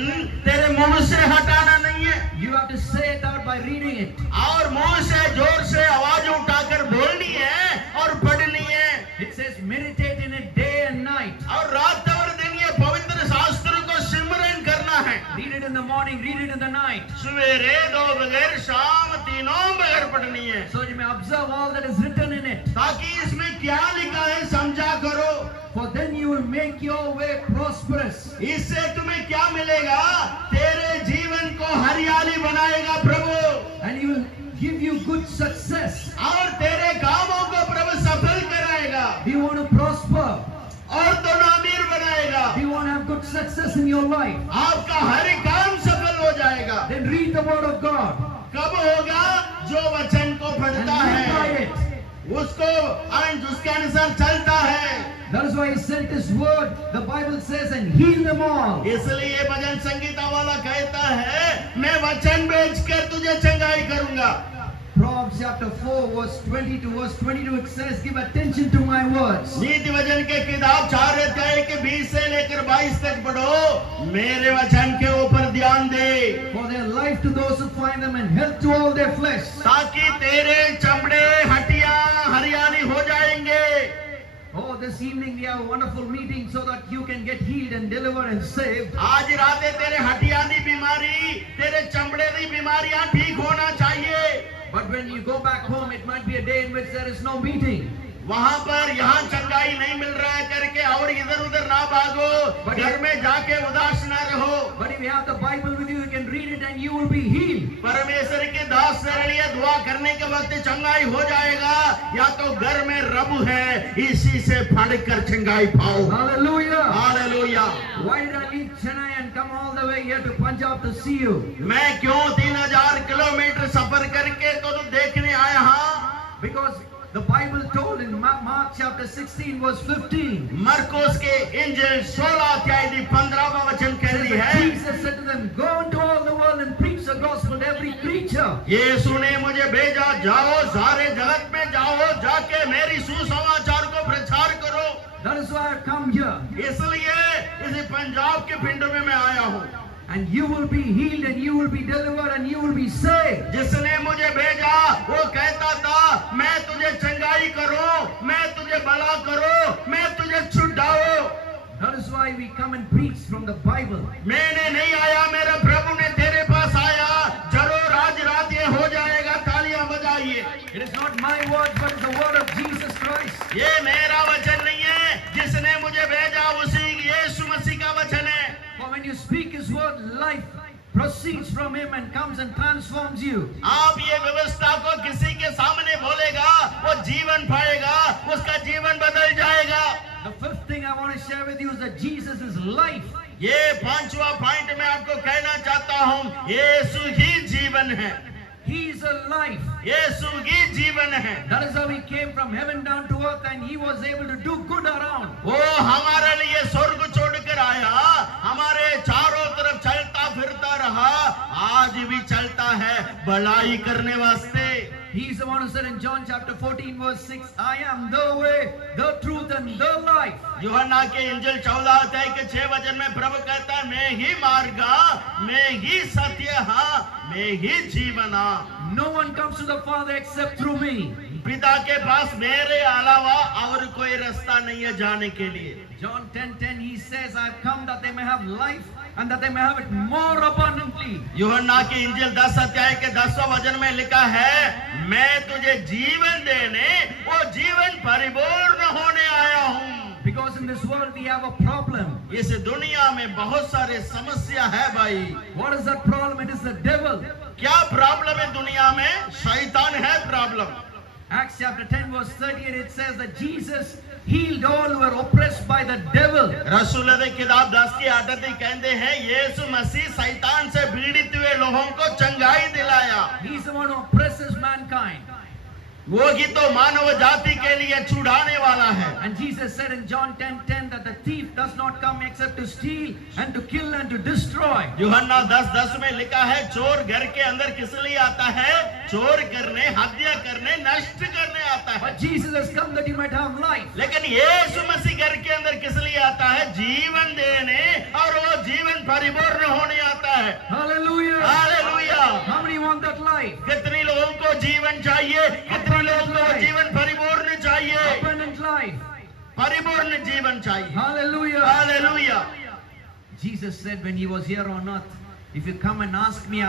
तेरे मुंह से हटाना नहीं है, You have to say it out by reading it. और मुंह से जोर से आवाज उठाकर बोलनी है और पढ़नी है, It says meditate in it day and night. और रात और दिन ये पवित्र शास्त्र को सिमरन करना है। Read it in the morning, read it in the night. सवेरे 2 बगैर शाम 3 बगैर पढ़नी है, So you may observe all that is written in it. ताकि इसमें क्या लिखा है समझा करो। For then you will make your way prosperous. इससे तुम्हें क्या मिलेगा? तेरे जीवन को हरियाली बनाएगा प्रभु, And he will give you good success. और तेरे कामों को प्रभु सफल कराएगा, Do you want to prosper? और दोनों अमीर बनाएगा। Do you want to have good success in your life? आपका हर काम सफल हो जाएगा। Then read the word of God कब होगा? जो वचन को and पढ़ता live by है, it. उसको उसके अनुसार चलता है। That is why he sent his word, the Bible says, and heal them all. इसलिए भजन संगीता वाला कहता है मैं वचन बेचकर तुझे चंगाई करूंगा। Proverbs chapter 4 verse 20 to verse 22 it says, give attention to my words. नीति वचन के किताब 4 अध्याय के 20 से लेकर 22 तक पढ़ो, मेरे वचन के ऊपर ध्यान दे। For their life to those who find them and health to all their flesh. ताकि तेरे चमड़े हड्डियां हरियाली हो जाएंगे। Oh, this evening we have a wonderful meeting so that you can get healed and delivered and saved. आज रात तेरे हड्डियां दी बीमारी, तेरे चमड़े दी बीमारियां ठीक होना चाहिए। But when you go back home, it might be a day in which there is no meeting. वहां पर यहाँ चंगाई नहीं मिल रहा है करके और इधर उधर ना भागो, घर में जाके उदास ना रहो। But if you have the Bible with you, you can read it and you will be healed. परमेश्वर के दास के लिए दुआ करने के वक्त चंगाई हो जाएगा, या तो घर में रब है, इसी से फड़कर चंगाई पाओ। Hallelujah. Hallelujah. Why did I leave Chennai and come all the way here to Punjab to see you? मैं क्यों 3000 किलोमीटर सफर करके तो देखने आया हाँ? Because the Bible told in Mark chapter 16 verse 15. मरकुस के इंजिल 16 अध्याय की 15वां वचन कहती है, Jesus said to them, go into all the world and preach the gospel to every creature. यीशु ने मुझे भेजा, जाओ सारे जगत में जाओ, जाके मेरी सुसमाचार को प्रचार करो। That is why I come here. इसलिए इस पंजाब के पिंड में मैं आया हूँ। And you will be healed and you will be delivered and you will be saved. जिसने मुझे भेजा वो कहता था, मैं तुझे चंगाई करूं, मैं तुझे भला करूं, मैं तुझे छुड़ाऊं। That is why we come and preach from the Bible. मैंने नहीं आया, मेरे प्रभु ने तेरे पास आया। जरूर आज रात ये हो जाएगा, तालियां बजाइए। It is not my word but it's the word of Jesus Christ. ये मेरा वचन नहीं है, जिसने मुझे भेजा उसी यीशु मसीह का वचन है। For when you speak His word, life proceeds from Him and comes and transforms you. आप ये व्यवस्था को किसी के सामने बोलेगा, वो जीवन पाएगा, उसका जीवन बदल जाएगा। The fifth thing I want to share with you is that Jesus is life. ये 5वां पॉइंट मैं आपको कहना चाहता हूँ, यीशु ही जीवन है। He is a life. यीशु ही जीवन है। That is how He came from heaven down to earth and He was able to do good around. वो हमारे लिए स्वर्ग छोड़कर आया, हमारे चारों तरफ चलता फिरता रहा, आज भी चलता है भलाई करने वास्ते। He is the one who said in John chapter 14 verse 6, I am the way, the truth and the life. यूहन्ना के इंजिल 14 अध्याय के 6 वचन में प्रभु कहता है, मैं ही मार्ग, मैं ही सत्य हाँ, मैं ही जीवन हाँ। No one comes to the Father except through me. पिता के पास मेरे अलावा और कोई रास्ता नहीं है जाने के लिए। John 10:10 He says, I have come that they may have life and that they may have it more abundantly. यूहन्ना के इंजिल 10 अध्याय के 10वां वचन में लिखा है, मैं तुझे जीवन देने, वो जीवन परिपूर्ण होने आया हूँ। Because in this world we have a problem. इस दुनिया में बहुत सारे समस्या है भाई। What is that problem? It is the devil. क्या प्रॉब्लम है दुनिया में? शैतान है problem. Acts chapter 10 verse 38 it says that Jesus healed all who were oppressed by the devil. रसूल की किताब 10 की 38 कहते हैं, यीशु मसीह शैतान से पीड़ित हुए लोगों को चंगाई दिलाया। He is the one who oppresses mankind. वो ही तो मानव जाति के लिए छुड़ाने वाला है। And Jesus said in John 10:10 that the thief does not come except to steal and to kill and to destroy. यूहन्ना 10:10 में लिखा है, चोर घर के अंदर किस लिए आता है? चोर करने, हत्या करने, नष्ट करने आता है। But Jesus has come that you might have life. लेकिन यीशु मसीह घर के अंदर किस लिए आता है? जीवन देने, और वो जीवन परिपूर्ण होने आता है। Hallelujah. Hallelujah. How many want that life? कितने लोगों को जीवन चाहिए? कितने लोगों को जीवन परिपूर्ण चाहिए? Abundant life. परिपूर्ण जीवन चाहिए। Hallelujah. Hallelujah. Jesus said when He was here on earth, if you come and ask me,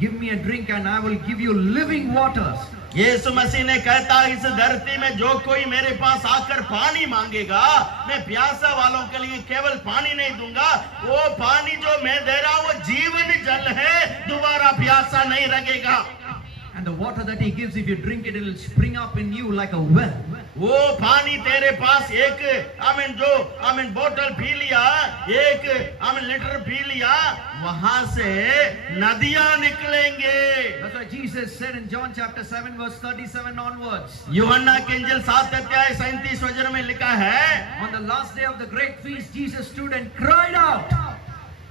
give me a drink and I will give you living waters. यीशु मसीह ने कहता, इस धरती में जो कोई मेरे पास आकर पानी मांगेगा, मैं प्यासा वालों के लिए केवल पानी नहीं दूंगा, वो पानी जो मैं दे रहा हूं वो जीवन जल है, दोबारा प्यासा नहीं लगेगा। And the water that He gives, if you drink it, it will spring up in you like a well. वो पानी तेरे पास एक बोतल पी लिया, एक लीटर पी लिया, वहां से नदियां निकलेंगे। That's why Jesus said in John chapter 7 verse 37 onwards. यूहन्ना के इंजिल 7 अध्याय 37 वचन में लिखा है, On the last day of the great feast, Jesus stood and cried out.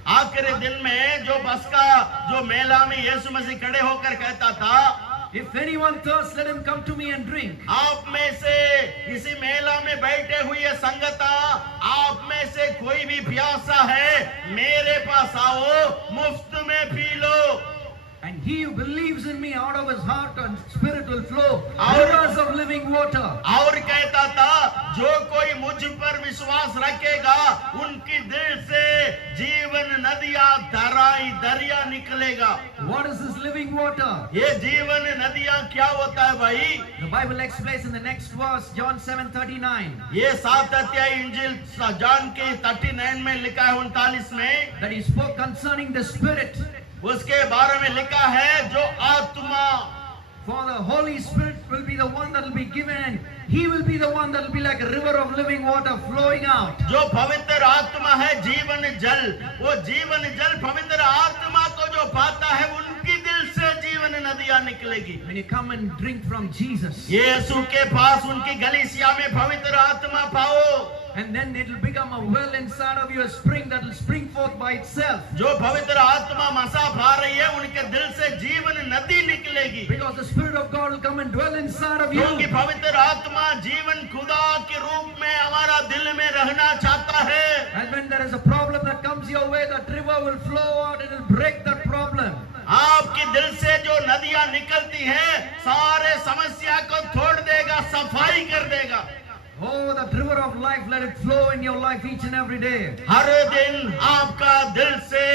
आखिरी दिन में जो बस का जो मेला में यीशु मसीह खड़े होकर कहता था, If anyone thirsts, let him come to me and drink. आप में से इसी मेला में बैठे हुए संगता, आप में से कोई भी प्यासा है, मेरे पास आओ, मुफ्त में P low. And he who believes in me, out of his heart and spirit will flow rivers of living water. और कहता था, जो कोई मुझ पर विश्वास रखेगा, उनकी दिल से जीवन नदियां धाराई दरिया निकलेगा. What is this living water? ये जीवन नदियां क्या होता है भाई? The Bible explains in the next verse, John 7:39. ये 7 अध्याय इंजील जॉन के 39 में लिखा है, 39 में, That he spoke concerning the spirit. उसके बारे में लिखा है जो आत्मा. For the Holy Spirit will be the one that will be given, and he will be the one that will be like a river of living water flowing out. जो पवित्र आत्मा है, जीवन जल, वो जीवन जल पवित्र आत्मा को जो पाता है, उनकी दिल से जीवन नदियां निकलेगी. When you come and drink from Jesus, यीशु के पास उनकी गलीसिया में पवित्र आत्मा पाओ. and then it will become a well inside of you, a spring that will spring forth by itself. जो पवित्र आत्मा मसा पा रही है, उनके दिल से जीवन नदी निकलेगी. Because the Spirit of God will come and dwell inside of you. क्योंकि पवित्र आत्मा जीवन खुदा के रूप में हमारा दिल में रहना चाहता है. And when there is a problem that comes your way, that river will flow out and it will break that problem. आपके दिल से जो नदियां निकलती हैं, सारे समस्या को तोड़ देगा, सफाई कर देगा. Oh, that river of life, let it flow in your life each and every day. हर दिन आपका दिल से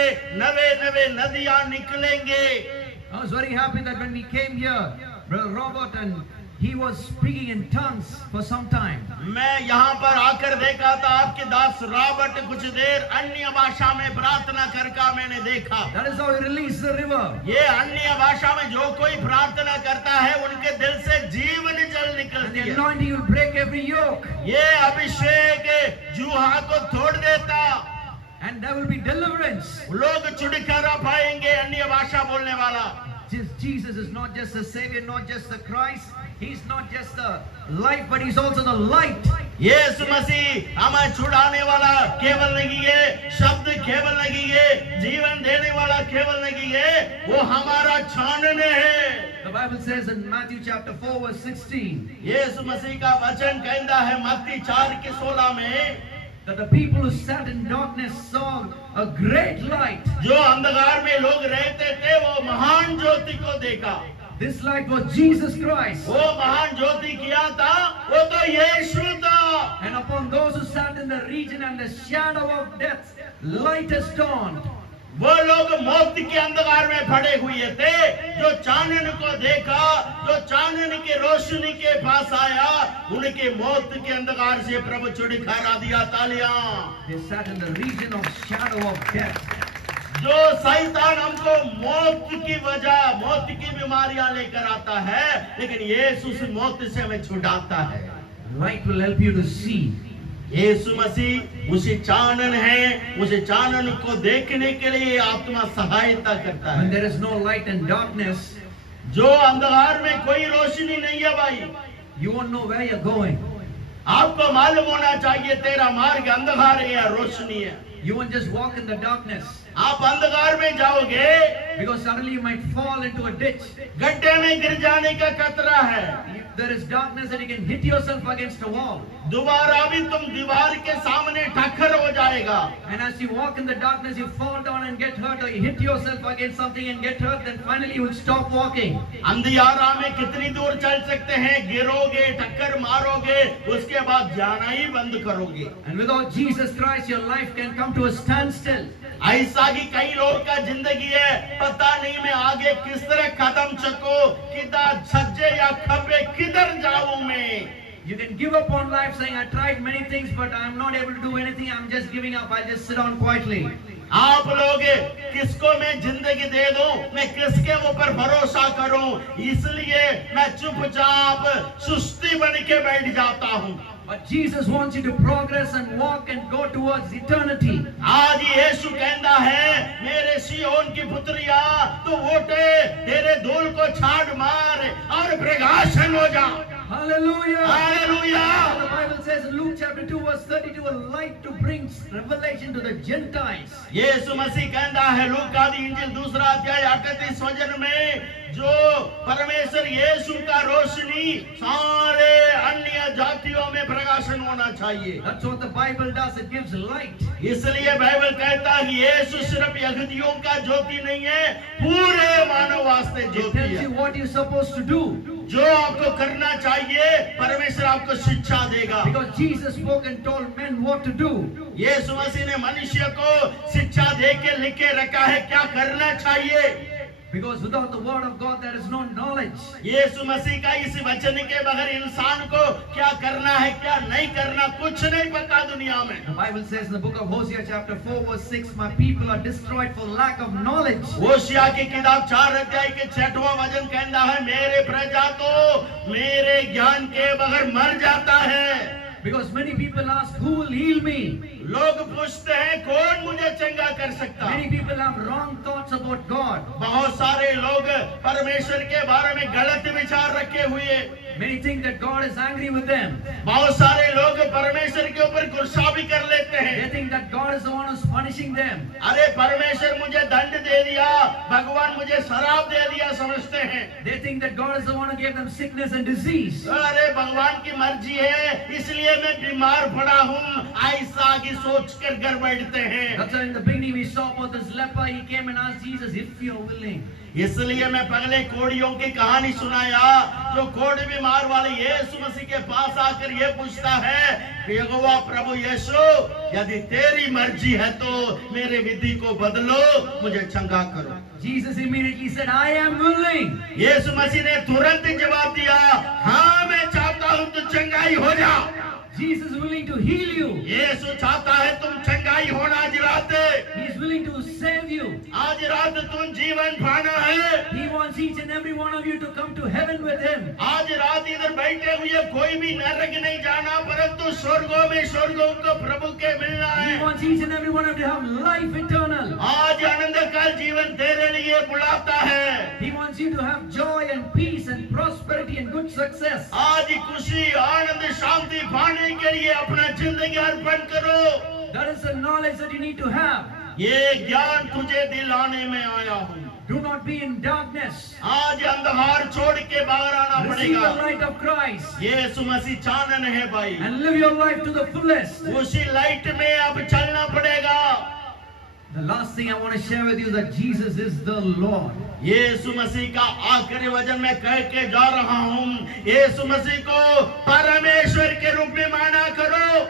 नवे नवे नदियां निकलेंगे. I was very happy that when we came here, Brother Robert, and he was speaking in tongues for some time. मैं यहाँ पर आकर देखा था, आपके दास रॉबर्ट कुछ देर अन्य भाषा में प्रार्थना करका मैंने देखा. That is how he released the river. ये अन्य भाषा में जो कोई प्रार्थना करता है, उनके दिल से जीवन जल And निकलती the है. anointing will break every yoke. ये अभिषेक जुहा को तोड़ देता. And there will be deliverance. लोग छुटकारा पाएंगे. अन्य भाषा बोलने वाला, Jesus is not just the Savior, not just the Christ. He's not just the life, but he's also the light. यीशु मसीह हमें छुड़ाने वाला केवल नहीं है, शब्द केवल नहीं है, जीवन देने वाला केवल नहीं है, वो हमारा छानने है. The Bible says in Matthew chapter 4 verse 16 यीशु मसीह का वचन कहता है मत्ती 4:16 में, that the people who sat in darkness saw a great light. जो अंधकार में लोग रहते थे, वो महान ज्योति को देखा. This light was Jesus Christ. वो महान ज्योति किया था, वो तो यीशु था. And upon those who sat in the region and the shadow of death, light has dawned. वो लोग मौत के अंधकार में पड़े हुए थे, जो चानन को देखा, जो चानन की रोशनी के पास आया, उनके मौत के अंधकार से प्रभु छुटकारा दिया. तालियां. They sat in the region of shadow of death. जो शैतान हमको मौत की वजह, मौत की बीमारियां लेकर आता है, लेकिन यीशु से मौत से हमें छुड़ाता है. Light will help you to see. यीशु मसीह उसी चानन है, उसी चानन को देखने के लिए आत्मा सहायता करता When है. there is no light and darkness, जो अंधकार में कोई रोशनी नहीं है भाई, you won't know where you're going. आपको मालूम होना चाहिए तेरा मार्ग अंधकार है या रोशनी है. You won't just walk in the darkness, आप अंधकार में जाओगे, because suddenly you might fall into a ditch. गड्ढे में गिर जाने का खतरा है. If there is darkness, and you can hit yourself against a wall. दोबारा भी तुम दीवार के सामने टक्कर हो जाएगा. And as you walk in the darkness, you fall down and get hurt, or you hit yourself against something and get hurt, then finally you will stop walking. अंधियारा में कितनी दूर चल सकते हैं, गिरोगे, टक्कर मारोगे, उसके बाद जाना ही बंद करोगे. And without Jesus Christ, your life can come to a standstill. ऐसा ही कई लोग का जिंदगी है, पता नहीं मैं आगे किस तरह कदम चको, किधर सज्जे या खब्बे, किधर जाऊं मैं. You can give up on life saying, I tried many things, but I'm not able to do anything. I'm just giving up. I'll just sit down quietly. आप लोग किसको मैं जिंदगी दे दूं, मैं किसके ऊपर भरोसा करूं, इसलिए मैं चुपचाप सुस्ती बन के बैठ जाता हूं. But Jesus wants you to progress and walk and go towards eternity. आज यीशु कहता है, मेरे सियोन की पुत्रिया, तू उठे, तेरे धूल को छाड़ मार और प्रकाशन हो जा. Hallelujah! Hallelujah! The Bible says in Luke chapter 2 verse 32, a light to bring revelation to the Gentiles. यीशु मसीह कहता है लूका दी इंजील 2 अध्याय 38 वचन में, जो परमेश्वर यीशु का रोशनी सारे अन्य जातियों में प्रकाशन होना चाहिए। That's what the Bible does. It gives light. इसलिए बाइबल कहता है कि यीशु सिर्फ यहूदियों का ज्योति नहीं है, पूरे मानव वास्ते It ज्योति tells है। you what you're supposed to do. जो आपको करना चाहिए परमेश्वर आपको शिक्षा देगा। Because Jesus spoke and told men what to do. यीशु मसीह ने मनुष्य को शिक्षा दे के लिख के रखा है क्या करना चाहिए। Because without the word of God there is no knowledge. यीशु मसीह का इस वचन के बगैर इंसान को क्या करना है क्या नहीं करना कुछ नहीं पता दुनिया में। The Bible says in the book of Hosea chapter 4 verse 6, my people are destroyed for lack of knowledge. होशिया की किताब 4 अध्याय के 6वां वचन कहता है मेरे प्रजा तो मेरे ज्ञान के बगैर मर जाता है। Because many people ask, who will heal me? लोग पूछते हैं कौन मुझे चंगा कर सकता है। Many people have wrong thoughts about God. बहुत सारे लोग परमेश्वर के बारे में गलत विचार रखे हुए। Many think that God is angry with them. बहुत सारे लोग परमेश्वर के ऊपर गुस्सा भी कर लेते They हैं। think that God is the one who's punishing them. अरे परमेश्वर मुझे दंड दे दिया, भगवान मुझे शराब दे दिया समझते हैं। They think that God is the one who gave them sickness and disease. अरे भगवान की मर्जी है इसलिए मैं बीमार पड़ा हूँ, ऐसा की सोच कर घर बैठते हैं। That's why in the beginning we saw about this leper. He came and asked Jesus, if you're willing. इसलिए मैं पहले कोड़ियों की कहानी सुनाया। जो कोढ़ बीमार वाले यीशु मसीह के पास आकर ये पूछता है कि यहोवा प्रभु यीशु यदि तेरी मर्जी है तो मेरे विधि को बदलो, मुझे चंगा करो। Jesus immediately said, I am willing. यीशु मसीह ने तुरंत जवाब दिया, हाँ मैं चाहता हूँ तू चंगाई हो जा। Jesus is willing to heal you. यीशु चाहता है तुम चंगाई होना आज रात। He is willing to save you. आज रात तुम जीवन पाना है। He wants each and every one of you to come to heaven with him. आज रात इधर बैठे हुए कोई भी नरक नहीं जाना, परंतु स्वर्गों में स्वर्गों को प्रभु के मिलना He है। wants each and every one of you to have life eternal. आज आनंद काल जीवन तेरे लिए बुलाता है। He wants you to have joy and peace and prosperity and good success. आज खुशी आनंद शांति पाने के लिए अपना जिंदगी अर्पण करो। That is the knowledge that you need to have. ये ज्ञान तुझे दिलाने में आया हूँ। Do not be in darkness. आज अंधकार छोड़ के बाहर आना Receive the पड़ेगा। light of Christ यीशु मसीह चानन है भाई, and live your life to the fullest. उसी लाइट में अब चलना पड़ेगा। The last thing I want to share with you is that Jesus is the Lord. यीशु मसीह का आखिरी वचन मैं कह के जा रहा हूँ, यीशु मसीह को परमेश्वर के रूप में माना करो।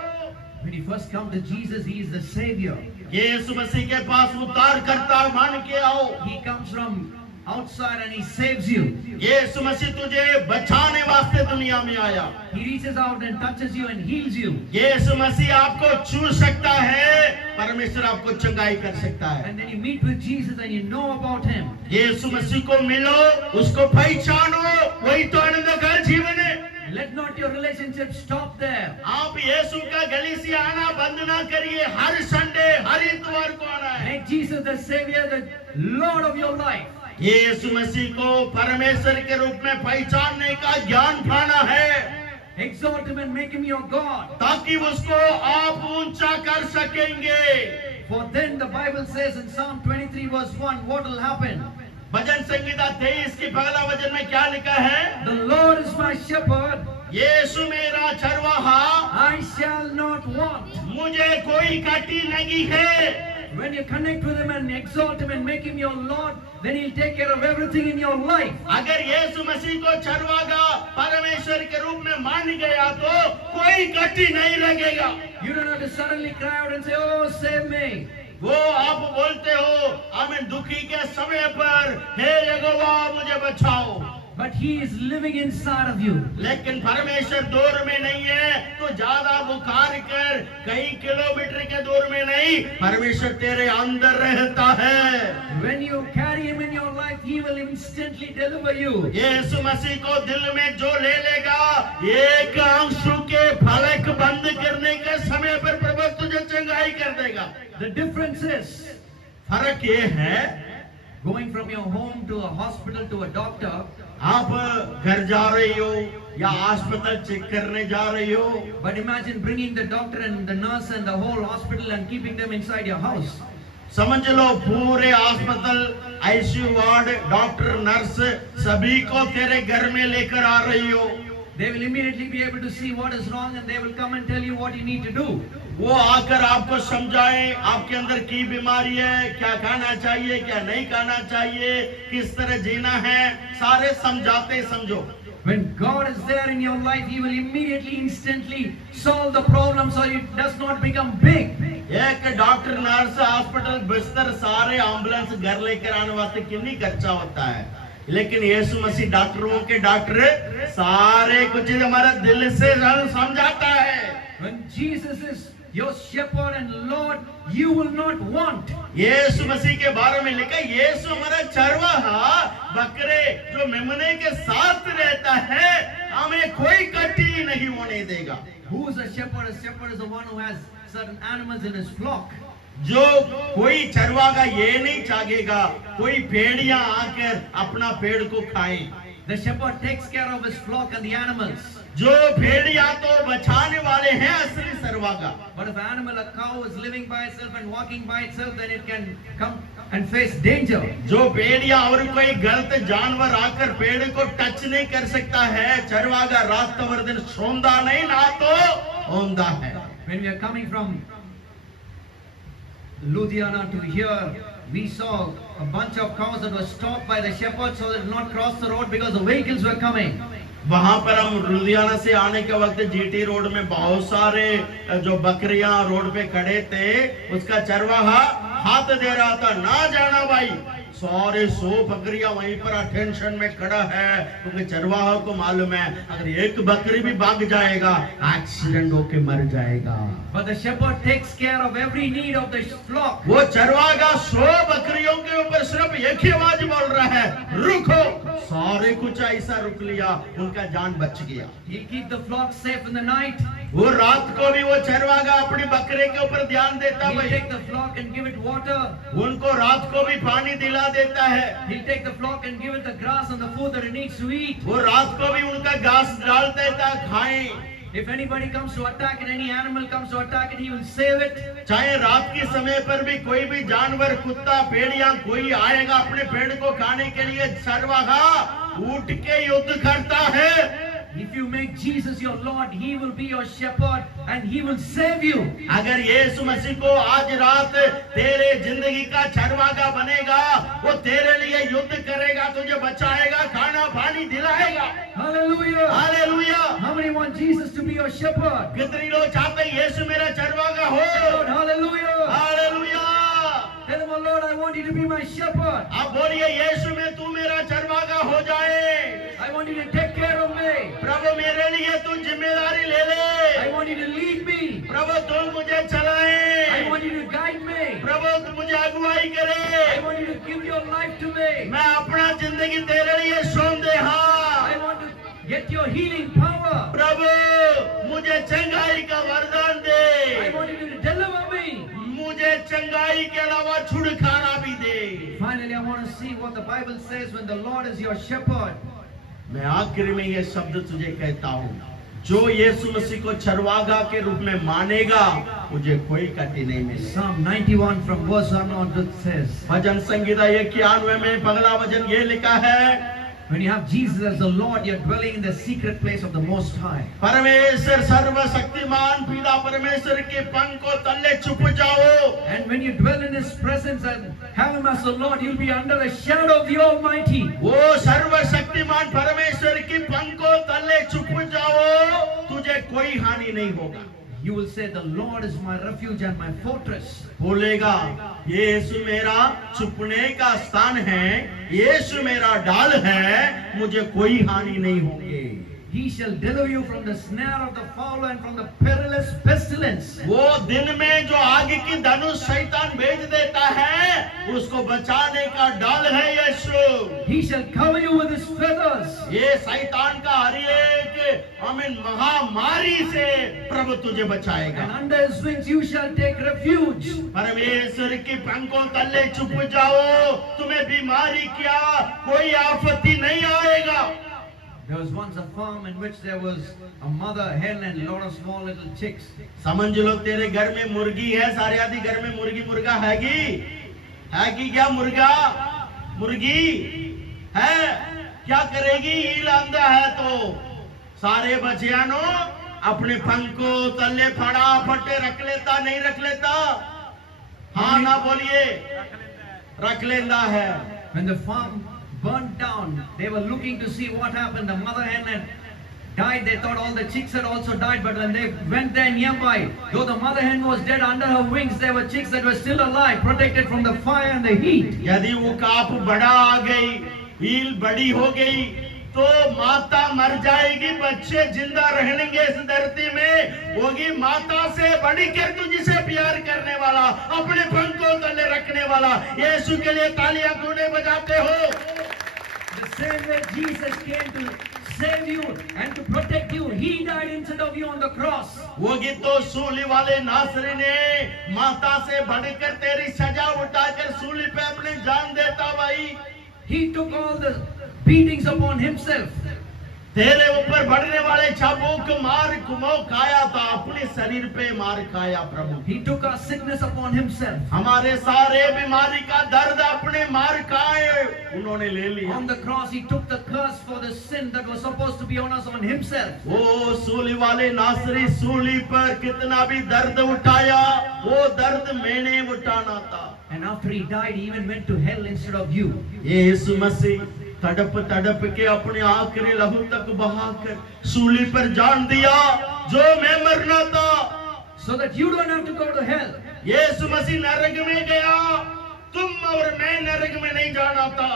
When you first come to Jesus, He is the Savior. यीशु मसीह के पास उतार करता मान के आओ। He comes from outside and He saves you. यीशु मसीह तुझे बचाने वास्ते दुनिया में आया। He reaches out and touches you and heals you. यीशु मसीह आपको छू सकता है, परमेश्वर आपको चंगाई कर सकता है। And then you meet with Jesus and you know about Him. यीशु मसीह को मिलो, उसको पहचानो, वही तो आनंद का जीवन है। Let not your relationship stop there. आप यीशु का गली से आना बंद ना करिए, हर संडे हर इतवार को आना है। Make Jesus the Savior, the Lord of your life. यीशु मसीह को परमेश्वर के रूप में पहचानने का ज्ञान पाना है, Exalt Him and make Him your God. ताकि उसको आप ऊंचा कर सकेंगे। For then the Bible says in Psalm 23 verse 1, what will happen? भजन संगीता 23 की पहला वचन में क्या लिखा है? The Lord is my shepherd, यीशु मेरा चरवाहा, I shall not want. मुझे कोई कटी नहीं है। When you connect with Him and exalt Him and make Him your Lord, then He'll take care of everything in your life. अगर यीशु मसीह को चरवाहा परमेश्वर के रूप में मान गया तो कोई कटी नहीं लगेगा। You don't have to suddenly cry out and say, oh, save me. वो आप बोलते हो आमीन दुखी के समय पर, हे यहोवा मुझे बचाओ। But He is living inside of you. लेकिन परमेश्वर दूर में नहीं है, तो ज्यादा बुखार कर कई किलोमीटर के दूर में नहीं, परमेश्वर तेरे अंदर रहता है। When you carry Him in your life, He will instantly deliver you. यीशु मसीह को दिल में जो ले लेगा, एक आंसू के फलक बंद करने के समय पर प्रभु तुझे चंगाई कर देगा। The difference is, फर्क ये है, going from your home to a hospital to a doctor, आप घर जा रही हो या अस्पताल चेक करने जा रही हो, but imagine bringing the doctor and the nurse and the whole hospital and keeping them inside your house. समझ लो पूरे अस्पताल, आईसीयू वार्ड, डॉक्टर, नर्स सभी को तेरे घर में लेकर आ रही हो। They will immediately be able to see what is wrong and they will come and tell you what you need to do. वो आकर आपको समझाएं आपके अंदर की बीमारी है, क्या खाना चाहिए, क्या नहीं खाना चाहिए, किस तरह जीना है, सारे समझाते। समझो, When God is there in your life, He will immediately, instantly solve the problem so it does not become big. एक डॉक्टर, नर्स, हॉस्पिटल, बिस्तर, सारे एम्बुलेंस घर लेकर आने वास्ते कितनी खर्चा होता है, लेकिन यीशु मसीह डॉक्टरों के डॉक्टर सारे कुछ हमारा दिल से समझाता है। When Jesus is your shepherd and Lord, you will not want. यीशु मसीह के बारे में लिखा, यीशु हमारा चरवाहा, बकरे जो मेमने के साथ रहता है, हमें कोई कटी नहीं होने देगा। Who is a shepherd? A shepherd is the one who has certain animals in his flock. जो कोई चरवाहा ये नहीं चाहेगा कोई भेड़ियां आकर अपना पेड़ को खाएं। The shepherd takes care of his flock and the animals. जो भेड़िया तो बचाने वाले हैं असली चरवाहा। But if an animal, a cow, is living by itself and walking by itself, then it can come and face danger. जो भेड़िया और कोई गलत जानवर आकर पेड़ को टच नहीं कर सकता है, चरवाहा रात भर दिन सोंदा नहीं ना तो औंदा है। When we are coming from Ludhiana to here, we saw a bunch of cows that were stopped by the shepherd so they did not cross the road because the vehicles were coming. वहां पर हम लुधियाना से आने के वक्त GT road में बहुत सारे जो बकरियां रोड पे खड़े थे, उसका चरवाहा हाथ दे रहा था, ना जाना भाई, सारे 100 बकरियां वहीं पर अटेंशन में खड़ा है, क्योंकि चरवाहा को मालूम है अगर एक बकरी भी भाग जाएगा एक्सीडेंट होके मर जाएगा। But the shepherd takes care of every need of the flock. वो चरवाहा 100 बकरियों के ऊपर सिर्फ एक ही आवाज बोल रहा है, रुको। सारे कुछ ऐसा रुक लिया, उनका जान बच गया। He keep the flock safe in the night. वो रात को भी वो चरवाहा अपनी बकरे के ऊपर ध्यान देता He'll भाई, take the flock and give it water. उनको रात को भी पानी दिला देता है। He'll take the flock and give it the grass and the food that it needs to eat. वो रात को भी उनका घास डाल देता, खाएं। If anybody comes to attack it, any animal comes to attack it, he will save it. चाहे रात के समय पर भी कोई भी जानवर, कुत्ता, भेड़िया कोई आएगा अपने पेड़ को खाने के लिए, चरवाहा उठ के युद्ध करता है। If you make Jesus your Lord, He will be your shepherd and He will save you. अगर यीशु मसीह को आज रात तेरे जिंदगी का चरवाहा बनेगा, वो तेरे लिए युद्ध करेगा, तुझे बचाएगा, खाना पानी दिलाएगा। Hallelujah. Hallelujah. How many want Jesus to be your shepherd? कितने लोग चाहते हैं यीशु मेरा चरवाहा हो? Lord, hallelujah. Hallelujah. Tell him, oh Lord, I want you to be my shepherd. आप बोलिए, यीशु में तू मेरा चरवाहा हो जाए। I want you to take care of me. प्रभु मेरे लिए तू जिम्मेदारी ले ले। I want you to lead me. प्रभु तू मुझे चलाए। I want you to guide me. प्रभु तू मुझे अगुवाई करे। I want you to give your life to me. मैं अपना जिंदगी तेरे लिए सौंप दे। हाँ I want to get your healing power. प्रभु मुझे चंगाई का वरदान दे। I want you to deliver me. मुझे चंगाई के अलावा छुटकारा भी दे। Finally, I want to see what the Bible says when the Lord is your shepherd. मैं आखिर में ये शब्द तुझे कहता हूँ, जो यीशु मसीह को चरवाहा के रूप में मानेगा, मुझे कोई कटी नहीं मिलेगी। Psalm 91 from verse 1 onwards says, भजन संगीता 91 में पगला वचन ये लिखा है, when you have Jesus as the Lord, you're dwelling in the secret place of the Most High. परमेश्वर सर्वशक्तिमान पिता परमेश्वर के पंख को तले छुप जाओ। And when you dwell in His presence and have Him as the Lord, you'll be under the shadow of the Almighty. वो सर्वशक्तिमान परमेश्वर के पंख को तले छुप जाओ, तुझे कोई हानि नहीं होगा। You will say, the Lord is my refuge and my fortress. बोलेगा, यीशु मेरा छुपने का स्थान है, यीशु मेरा ढाल है, मुझे कोई हानि नहीं होगी। He shall deliver you from the snare of the fowler and from the perilous pestilence. वो दिन में जो आग की धनुष शैतान भेज देता है, उसको बचाने का ढाल है यीशु। He shall cover you with His feathers. ये शैतान का हर एक आमीन महामारी से प्रभु तुझे बचाएगा। And under His wings you shall take refuge. परमेश्वर के पंखों तले छुप जाओ, तुम्हें बीमारी क्या कोई आफती नहीं आएगा। There was once a farm in which there was a mother hen and a lot of small little chicks. समझ लो तेरे घर में मुर्गी है, सारे आदि घर में मुर्गी मुर्गा हैगी, है कि क्या मुर्गा मुर्गी है क्या करेगी? ईल आंदा है तो सारे बच्चियां नो अपने पंख को तले फटाफट रख लेता, नहीं रख लेता? हाँ ना बोलिए, रख लेता है। When the farm burnt down, they were looking to see what happened. The mother hen had died. They thought all the chicks had also died, but when they went there nearby, though the mother hen was dead, under her wings there were chicks that were still alive, protected from the fire and the heat. यदि वो काप बड़ा आ गई, ईल बड़ी हो गई, तो माता मर जाएगी, बच्चे जिंदा रहेंगे इस धरती में। होगी माता से बढ़कर तू जिसे प्यार करने वाला, अपने पंखों तले रखने वाला। यीशु के लिए तालियां क्यों नहीं बजाते हो? The same way Jesus came to save you and to protect you, He died instead of you on the cross. होगी तो सूली वाले नासरी ने माता से बढ़कर तेरी सजा उठाकर सूली पे अपनी जान देता भाई। He took all the beatings upon Himself. तेरे ऊपर बढ़ने वाले चाबुक मार कुमो खाया था, अपने शरीर पे मार खाया प्रभु। He took our sickness upon Himself. हमारे सारे बीमारी का दर्द अपने मार खाए उन्होंने ले लिया। On the cross, He took the curse for the sin that was supposed to be on us on Himself. वो सूली वाले नासरी सूली पर कितना भी दर्द उठाया, वो दर्द मैंने उठाना था। And after He died, He even went to hell instead of you. यीशु मसीह तड़प तड़प के अपने आखिरी लहू तक बहाकर सूली पर जान दिया, जो मैं मरना था, So that you don't have to go to hell. यीशु मसीह नरक में गया, तुम और मैं नरक में नहीं जाना था।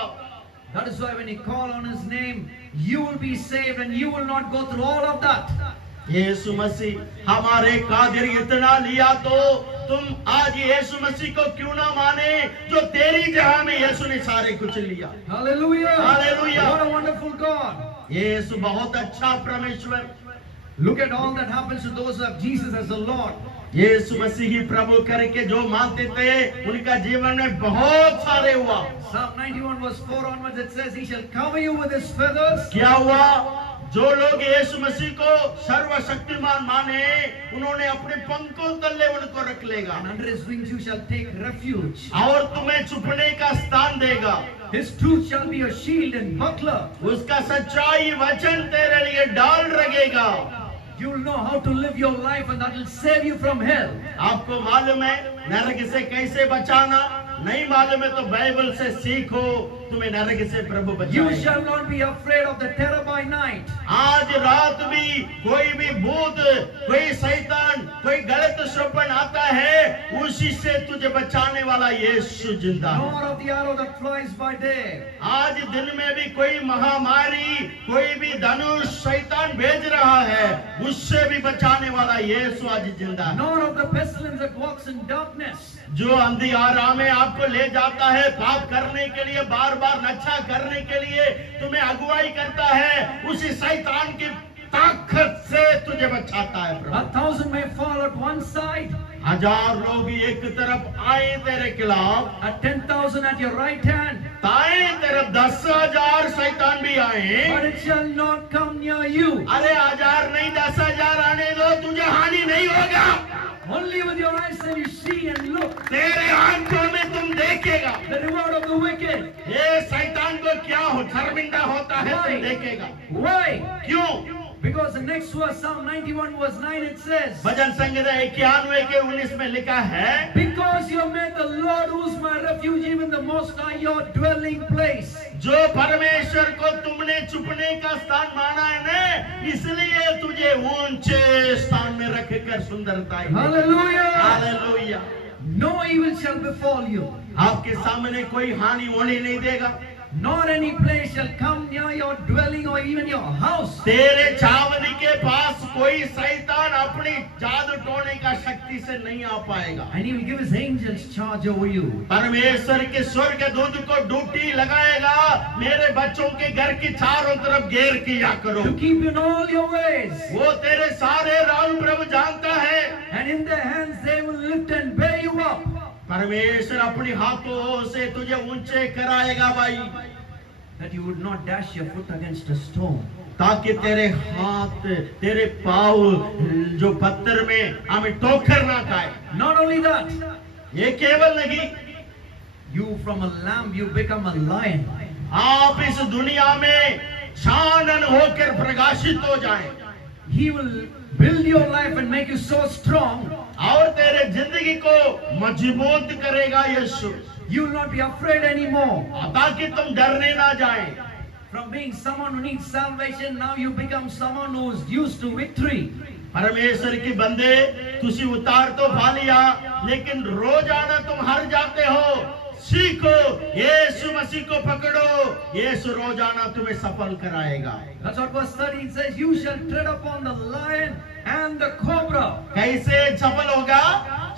That is why when you call on His name, you will be saved and you will not go through all of that. यीशु मसीह हमारे कादिर इतना लिया तो तुम आज यीशु मसीह को क्यों ना माने, जो तेरी जगह में यीशु ने सारे कुछ लिया। Hallelujah! Hallelujah! What a wonderful God! यीशु बहुत अच्छा परमेश्वर। Look at all that happens to those who have Jesus as the Lord. यीशु मसीह ही प्रभु करके जो मानते थे, उनका जीवन में बहुत सारे हुआ। Psalm 91 verse 4 onwards, it says, He shall cover you with His feathers. क्या हुआ? जो लोग यीशु मसीह को सर्वशक्तिमान माने, उन्होंने अपने पंखों तले उनको रख लेगा। And under His wings you shall take refuge. और तुम्हें छुपने का स्थान देगा। His truth shall be a shield and buckler. उसका सच्चाई वचन तेरे लिए डाल रखेगा। You will know how to live your life and that will save you from hell. आपको मालूम है नरक से कैसे बचाना? नहीं मालूम है तो बाइबल से सीखो, तुम्हें नरक से प्रभु You बचाएगा। shall not be afraid of the terror by night. आज रात भी कोई भी भूत, कोई शैतान, कोई गलत स्वप्न आता है, उसी से तुझे बचाने वाला यीशु जिंदा है। Nor of the arrow that flies by day. आज दिन में भी कोई महामारी, कोई भी धनुष शैतान भेज रहा है, उससे भी बचाने वाला यीशु आज जिंदा है। Nor of the pestilence that walks in darkness. जो अंधियारा में आपको ले जाता है पाप करने के लिए, बार बार नच्छा करने के लिए तुम्हें अगुवाई करता है, उसी शैतान की ताकत से तुझे बचाता है प्रभु। 1,000 may fall at one side, 1000 लोग एक तरफ आए तेरे खिलाफ, at 10,000 at your right hand, दाएं तरफ 10,000 शैतान भी आए, but it shall not come near you. अरे 1000 नहीं 10,000 आने दो, तुझे हानि नहीं होगा। Only with your eyes shall you see and look तेरे आंखों में तुम देखेगा। the reward of the wicked. ये शैतान को क्या हो शर्मिंदा होता है, तुम देखेगा। Why? क्यों? Because the next verse, Psalm 91 verse 9, it says, भजन संहिता 91 के 19 में लिखा है, Because you have made the Lord, who is my refuge, even the Most High, your dwelling place. जो परमेश्वर को तुमने छुपने का स्थान माना है ना, इसलिए तुझे ऊंचे स्थान में रखकर सुंदरता है। Hallelujah! Hallelujah. No evil shall befall you, आपके सामने कोई हानि होने नहीं देगा, nor any place shall come near your dwelling or even your house. तेरे छावनी के पास कोई शैतान अपनी जादू टोने का शक्ति से नहीं आ पाएगा। And He will give His angels charge over you. परमेश्वर के स्वर्ग दूत को ड्यूटी लगाएगा, मेरे बच्चों के घर की चारों तरफ घेर किया करो। To keep you in all your ways. वो तेरे सारे राह प्रभु जानता है। And in their hands they will lift and bear you up. परमेश्वर अपने हाथों से तुझे ऊंचे कराएगा भाई, That you would not dash your foot against a stone. ताकि तेरे हाथ, तेरे पाँव जो पत्थर में हमें ठोकर ना खाए। Not only that, ये केवल नहीं, You from a lamb, you become a lion. आप इस दुनिया में चानन होकर प्रकाशित हो जाएं He will build your life and make you so strong. और तेरे जिंदगी को मजबूत करेगा यीशु, You will not be afraid anymore. ताकि तुम डरने ना जाए। From being someone who needs salvation, now you become someone who's used to victory. परमेश्वर की बंदे, तुसी उतार तो पा लिया, लेकिन रोजाना तुम हार जाते हो। सीखो, यीशु मसीह को पकड़ो, यीशु रोजाना तुम्हें सफल कराएगा। That's what verse 13 says. You shall tread upon the lion and the cobra. कैसे सफल होगा?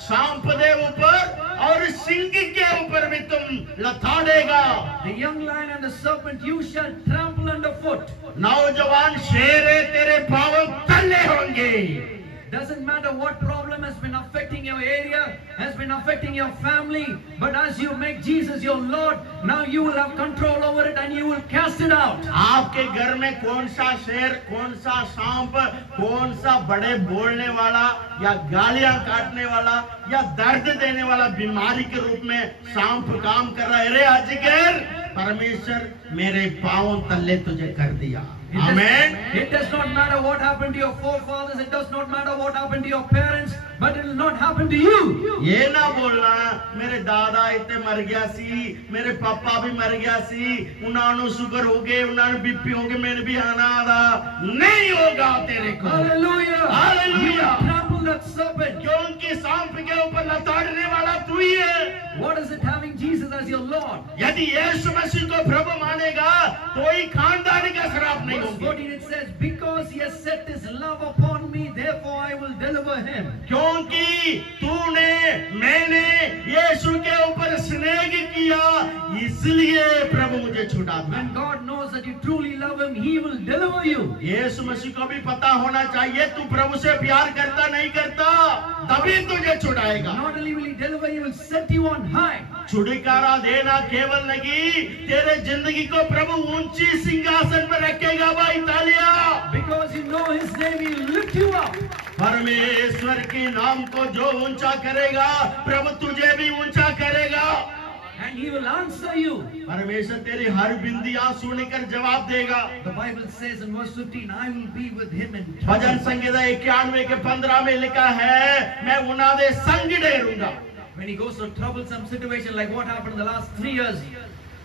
सांप दे ऊपर और सिंह के ऊपर भी तुम लथाड़ेगा। The young lion and the serpent you shall trample underfoot. नौजवान शेर तेरे पांव तले होंगे। Doesn't matter what problem has been affecting your area, has been affecting your family, but as you make Jesus your Lord, now you will have control over it and you will cast it out. आपके घर में कौन सा शेर, कौन सा सांप, कौन सा बड़े बोलने वाला या गालियां काटने वाला या दर्द देने वाला बीमारी के रूप में सांप काम कर रहा है, अरे अजगर, परमेश्वर मेरे पांव तले तुझे कर दिया। Amen. It does not matter what happened to your forefathers, it does not matter what happened to your parents, but it will not happen to you. ये ना बोलना मेरे दादा इतने मर गया सी, मेरे पापा भी मर गया सी, उन्होंने शुगर हो गए, उन्होंने बीपी हो गए, मैंने भी आना था, नहीं होगा तेरे को। Hallelujah. Hallelujah. You trample that serpent. क्योंकि सांप के ऊपर लताड़ने वाला तू ही है। What is it having Jesus as your Lord? यदि यीशु मसीह को प्रभु मानेगा, कोई खानदानी का श्राप नहीं Verse होगा। 14 it says, because he has set his love upon me, therefore I will deliver him. क्योंकि तूने, मैंने यीशु के ऊपर स्नेह किया, इसलिए प्रभु मुझे छुड़ा दिया। When God knows that you truly love him, he will deliver you. यीशु मसीह को भी पता होना चाहिए तू प्रभु से प्यार करता नहीं करता, तभी तुझे छुड़ाएगा। Not only will he deliver, he will set you on high. छुटकारा देना केवल नहीं, तेरे जिंदगी को प्रभु ऊंची सिंहासन पर रखेगा भाई, तालिया। Because you know his name, he will lift you up. परमेश्वर के नाम को जो ऊंचा करेगा, प्रभु तुझे भी ऊंचा करेगा। And he will answer you. परमेश्वर तेरी हर बिंदियां सुनकर जवाब देगा। The Bible says in verse 15, I will be with him in bhajan trouble. संहिता 91 के 15 में लिखा है, मैं उन्हादे संग डेरूंगा। When he goes through a troublesome situation like what happened in the last 3 years,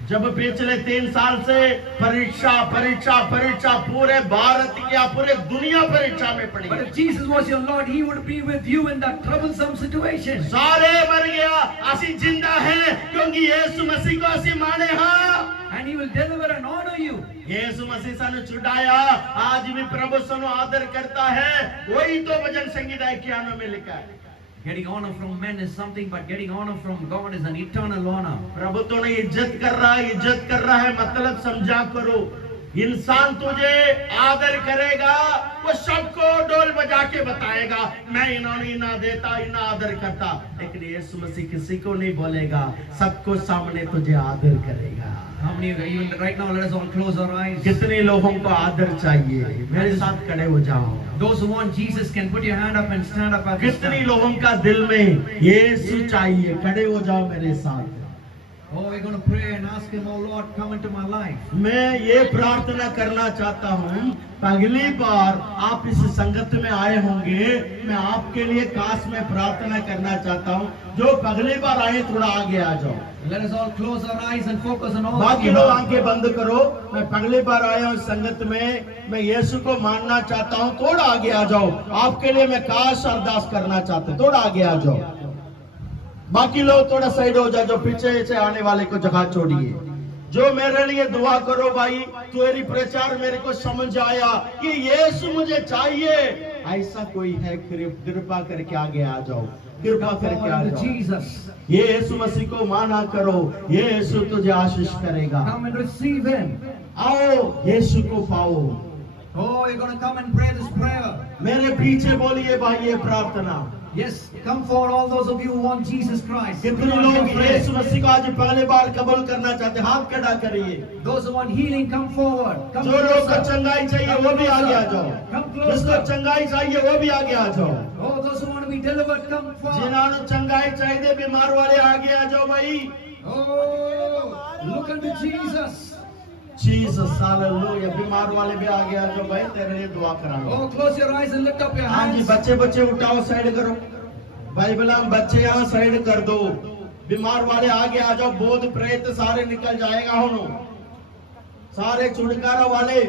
जब पिछले 3 साल से परीक्षा परीक्षा परीक्षा पूरे भारत की या पूरे दुनिया परीक्षा में पड़ी, but if Jesus was your Lord, he would be with you in that troublesome situation. सारे मर गया, असी जिंदा है क्योंकि यीशु मसीह को असी माने। हाँ, And he will deliver and honor you. यीशु मसीह सानू छुड़ाया, आज भी प्रभु सानू आदर करता है। वही तो भजन संहिता 91 में लिखा है। Getting honor from men is something, but getting honor from God is an eternal honor. प्रभु तो नहीं इज्जत कर रहा है, इज्जत कर रहा है मतलब समझा करो। इंसान तुझे आदर करेगा, वो सबको डोल बजा के बताएगा, मैं इन्होंने इना देता, इना आदर करता, लेकिन यीशु मसीह किसी को नहीं बोलेगा, सबको सामने तुझे आदर करेगा। How many of you, even right now, let us all close our eyes. कितने लोगों को आदर चाहिए? मेरे साथ खड़े हो जाओ। Those who want Jesus can put your hand up and stand up at this कितने time. लोगों का दिल में यीशु चाहिए? खड़े हो जाओ मेरे साथ। Oh, we're going to pray and ask him, oh Lord, come into my life. मैं ये प्रार्थना करना चाहता हूँ, पहली बार आप इस संगत में आए होंगे, मैं आपके लिए खास में प्रार्थना करना चाहता हूँ, जो पहली बार आए थोड़ा आगे आ जाओ। Let us all close our eyes and focus on all बाकी the लोग आंखें बंद करो। मैं पहली बार आया हूँ संगत में, मैं यीशु को मानना चाहता हूँ, थोड़ा आगे आ जाओ। आपके लिए मैं खास अरदास करना चाहता हूँ, थोड़ा आगे आ जाओ। बाकी लोग थोड़ा साइड हो जाओ, जो पीछे से आने वाले को जगह छोड़िए। जो मेरे लिए दुआ करो भाई, तेरी प्रचार मेरे को समझ आया कि यीशु मुझे चाहिए, ऐसा कोई है कृपा करके आगे आ जाओ, कृपा करके आ जाओ। Jesus. ये यीशु मसीह को माना करो, ये यीशु तुझे आशीष करेगा। Come and receive him. आओ यीशु को पाओ। Oh, you're going to come and pray this prayer. मेरे पीछे बोलिए भाई ये प्रार्थना। Yes, come forward, all those of you who want Jesus Christ. कितने लोग यीशु मसीह को आज पहले बार कबूल करना चाहते हैं? हाथ खड़ा करिए। Those who want healing, come forward. Come जो लोग को closer. चंगाई चाहिए वो भी आगे आ जाओ। Come जिसको closer. चंगाई चाहिए वो भी आगे आ जाओ। Oh, those who want to be delivered, come forward. जिन्होंने चंगाई चाहिए बीमार वाले आगे आ जाओ भाई। Oh, look unto Jesus. Jesus hallelujah. बीमार वाले भी आ गया जो भाई तेरे लिए दुआ करांगे। Oh, close your eyes and lift up your हाँ जी, hands. बच्चे बच्चे उठाओ, साइड करो, बाइबल हम बच्चे यहाँ साइड कर दो। बीमार वाले आगे आ जाओ, बोध प्रेत सारे निकल जाएगा। हम सारे छुटकारा वाले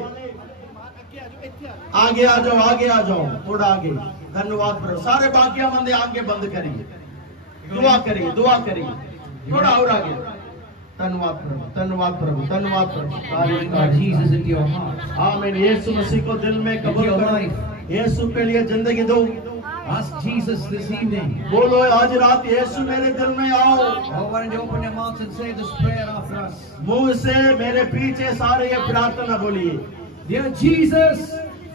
आगे आ जाओ, आगे आ जाओ, थोड़ा आगे। धन्यवाद प्रभु। सारे बाकी बंदे आगे बंद करिए, दुआ करिए, दुआ करिए, थोड़ा और आगे। धन्यवाद प्रभु, धन्यवाद प्रभु, धन्यवाद प्रभु। Invite Jesus into your heart. आमीन। यीशु मसीह को दिल में कबूल करो, यीशु के लिए जिंदगी दो। Ask Jesus this evening. बोलो आज रात यीशु मेरे दिल में आओ। Oh, why don't you open your mouth and say this prayer after us? मुंह से मेरे पीछे सारे ये प्रार्थना बोलिए। Dear Jesus,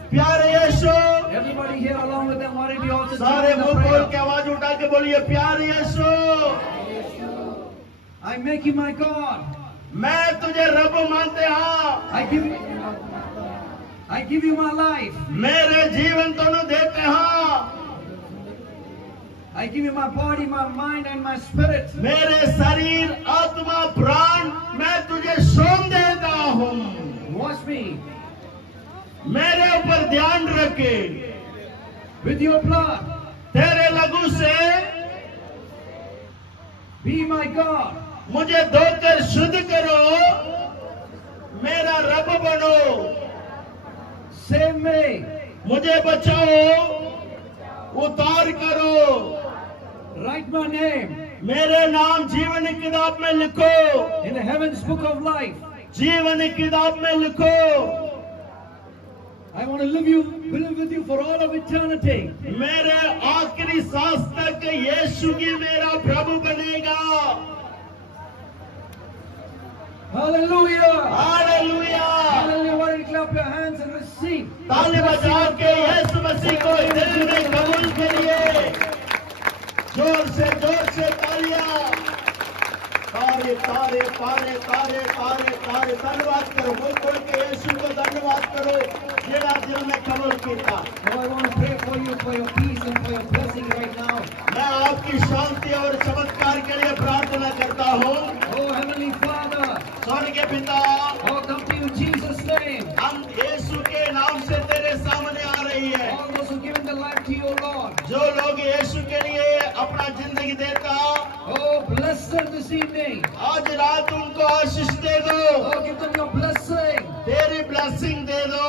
प्यारे यीशु। everybody here along with them, why don't you also सारे join the मुंह खोल prayer? के आवाज उठा के बोलिए, प्यारे यीशु, I make you my God. मैं तुझे रब मानते हाँ। I give you my life. मेरे जीवन तोनु देते हाँ। I give you my body, my mind and my spirit. मेरे शरीर, आत्मा, प्राण मैं तुझे सौंप देता हूँ। Wash me मेरे ऊपर ध्यान रखे, with your blood. तेरे लहू से Be my God. मुझे धोकर शुद्ध करो, मेरा रब बनो। Save me. मुझे बचाओ, उतार करो। Write my name मेरे नाम जीवन की किताब में लिखो, in the heavens book of life. जीवन की किताब में लिखो। I want to live with you for all of eternity. मेरे आखिरी सांस तक यीशु की मेरा प्रभु बनेगा। Hallelujah. Hallelujah. Hallelujah. Why don't you clap your hands and receive? ताली बजा के यीशु मसीह को दिल में कबूल करिए। जोर से तालियां। तारे तारे तारे तारे तारे तारे धन्यवाद करो, बोल के यीशु को धन्यवाद करो, जेड़ा दिल में कबूल किया। So I want to pray for you for your peace and for your blessing right now. मैं आपकी शांति और चमत्कार के लिए प्रार्थना करता हूँ। Oh, Heavenly Father, स्वर्ग के पिता, oh, come to you in Jesus' name. हम यीशु के नाम से तेरे सामने आ रही है। All those who given their life to you, Lord. जो लोग यीशु के लिए अपना जिंदगी देता, Oh, bless them this evening. आज रात उनको आशीष दे दो, Oh, give them your blessing. तेरी ब्लेसिंग दे दो,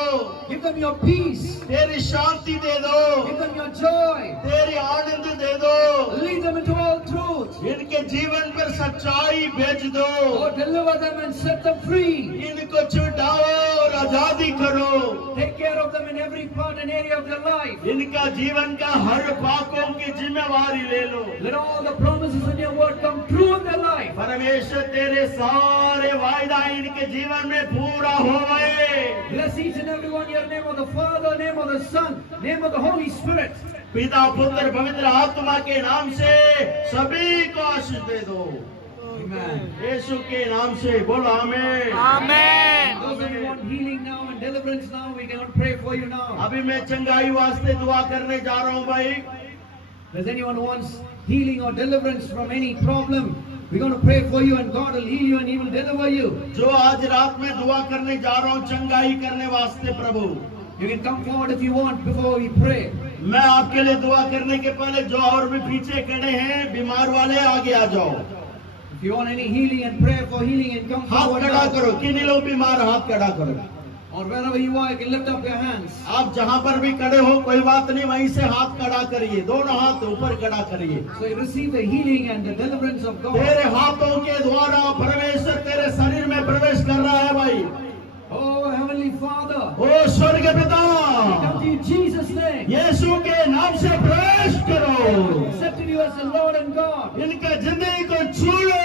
Give them your peace. तेरी शांति दे दो, Give them your joy. तेरी आनंद दे दो। Lead them into all truth. इनके जीवन पर सच्चाई भेज दो, Oh, deliver them and set them free. इनको छुड़ाओ और आजादी करो। Take care of them in every part and area of their life. इनका जीवन का हर पापों की जिम्मेवारी ले लो। Let all the promises in your word come true in their life. परमेश्वर तेरे सारे वायदा इनके जीवन में पूरा होवे। Bless each and every one in your name of the Father, name of the Son, name of the Holy Spirit. पिता पुत्र पवित्र आत्मा के नाम से सभी को आशीष दे दो। Amen. यीशु के नाम से बोलो आमीन। Those of you who want healing now and deliverance now, we can pray for you now. अभी मैं चंगाई वास्ते दुआ करने जा रहा हूँ भाई। Does anyone who wants healing or deliverance from any problem, we're going to pray for you and God will heal you and He will deliver you. जो आज रात में दुआ करने जा रहा हूँ चंगाई करने वास्ते प्रभु, You can come forward if you want before we pray. मैं आपके लिए दुआ करने के पहले जो और भी पीछे खड़े हैं बीमार वाले आगे आ जाओ। If you want any healing and prayer for healing and come हाथ forward खड़ा now. करो, किन्हीं लोग बीमार हाथ खड़ा करो। Or wherever you are, you can lift up your hands. आप जहाँ पर भी खड़े हो कोई बात नहीं, वहीं से हाथ खड़ा करिए, दोनों हाथ ऊपर खड़ा करिए। So you receive the healing and the deliverance of God. तेरे हाथों के द्वारा परमेश्वर तेरे शरीर में प्रवेश कर रहा है भाई। Oh, Heavenly Father, ओ स्वर्ग पिता, we come to you in Jesus' name. यीशु के नाम से प्रवेश करो। Accepting you as the Lord and God. इनका जिंदगी को छू लो,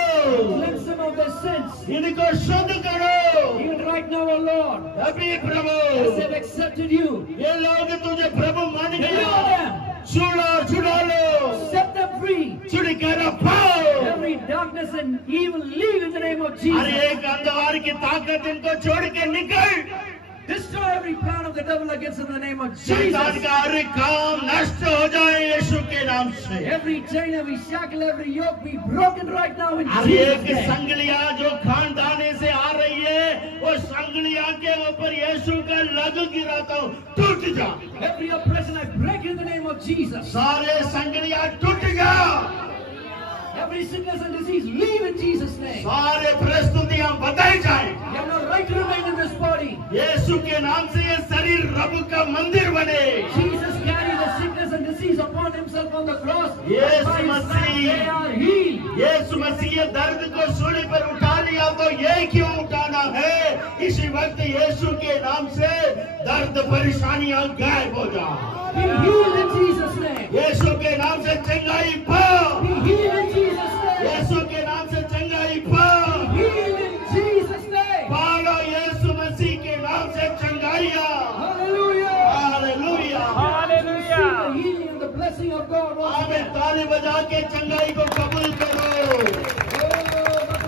Cleanse them of their sins. इनको शुद्ध करो। Even right now, O Lord, अभी as Prabhu they've accepted you, ये लोग तुझे प्रभु मान deliver गया, them. छुड़ा लो, Set them free. छुड़कारा पाओ। Every darkness and evil leave in the name of her Jesus. एक अंधकार की ताकत इनको छोड़ के निकल। Destroy every plan of the devil against in the name of शैतान Jesus. का हर काम नष्ट हो जाए यीशु के नाम से। Every chain, every shackle, every yoke be broken right now in her Jesus' एक name. संगलियां जो खानदाने से आ रही है, वो संगलियां के ऊपर यीशु का लहू गिराता हूँ, टूट जा। Every oppression I break in the name of Jesus. सारे संगलियां टूट जा। Every sickness and disease leave in Jesus' name. सारे प्रस्तुतियां बताई जाए। You have no right to remain in this body. यीशु के नाम से ये शरीर प्रभु का मंदिर बने। Jesus carried the sickness and disease upon himself on the cross. Yes, By his Masihi. stripes they are healed. यीशु मसीह ये दर्द को सूली पर उठा लिया तो ये क्यों उठाना है? इसी वक्त यीशु के नाम से दर्द परेशानियां गायब हो जा। Be healed in Jesus' name. यीशु के नाम से चंगाई पाओ। Be healed in Jesus' name. यीशु के नाम से चंगाई पाओ। Be healed in Jesus' name. पालो यीशु मसीह के नाम से चंगाइया। Hallelujah. Hallelujah. Hallelujah. Receive the healing and the blessing of God once आगे again. ताली बजा के चंगाई को कबूल करो।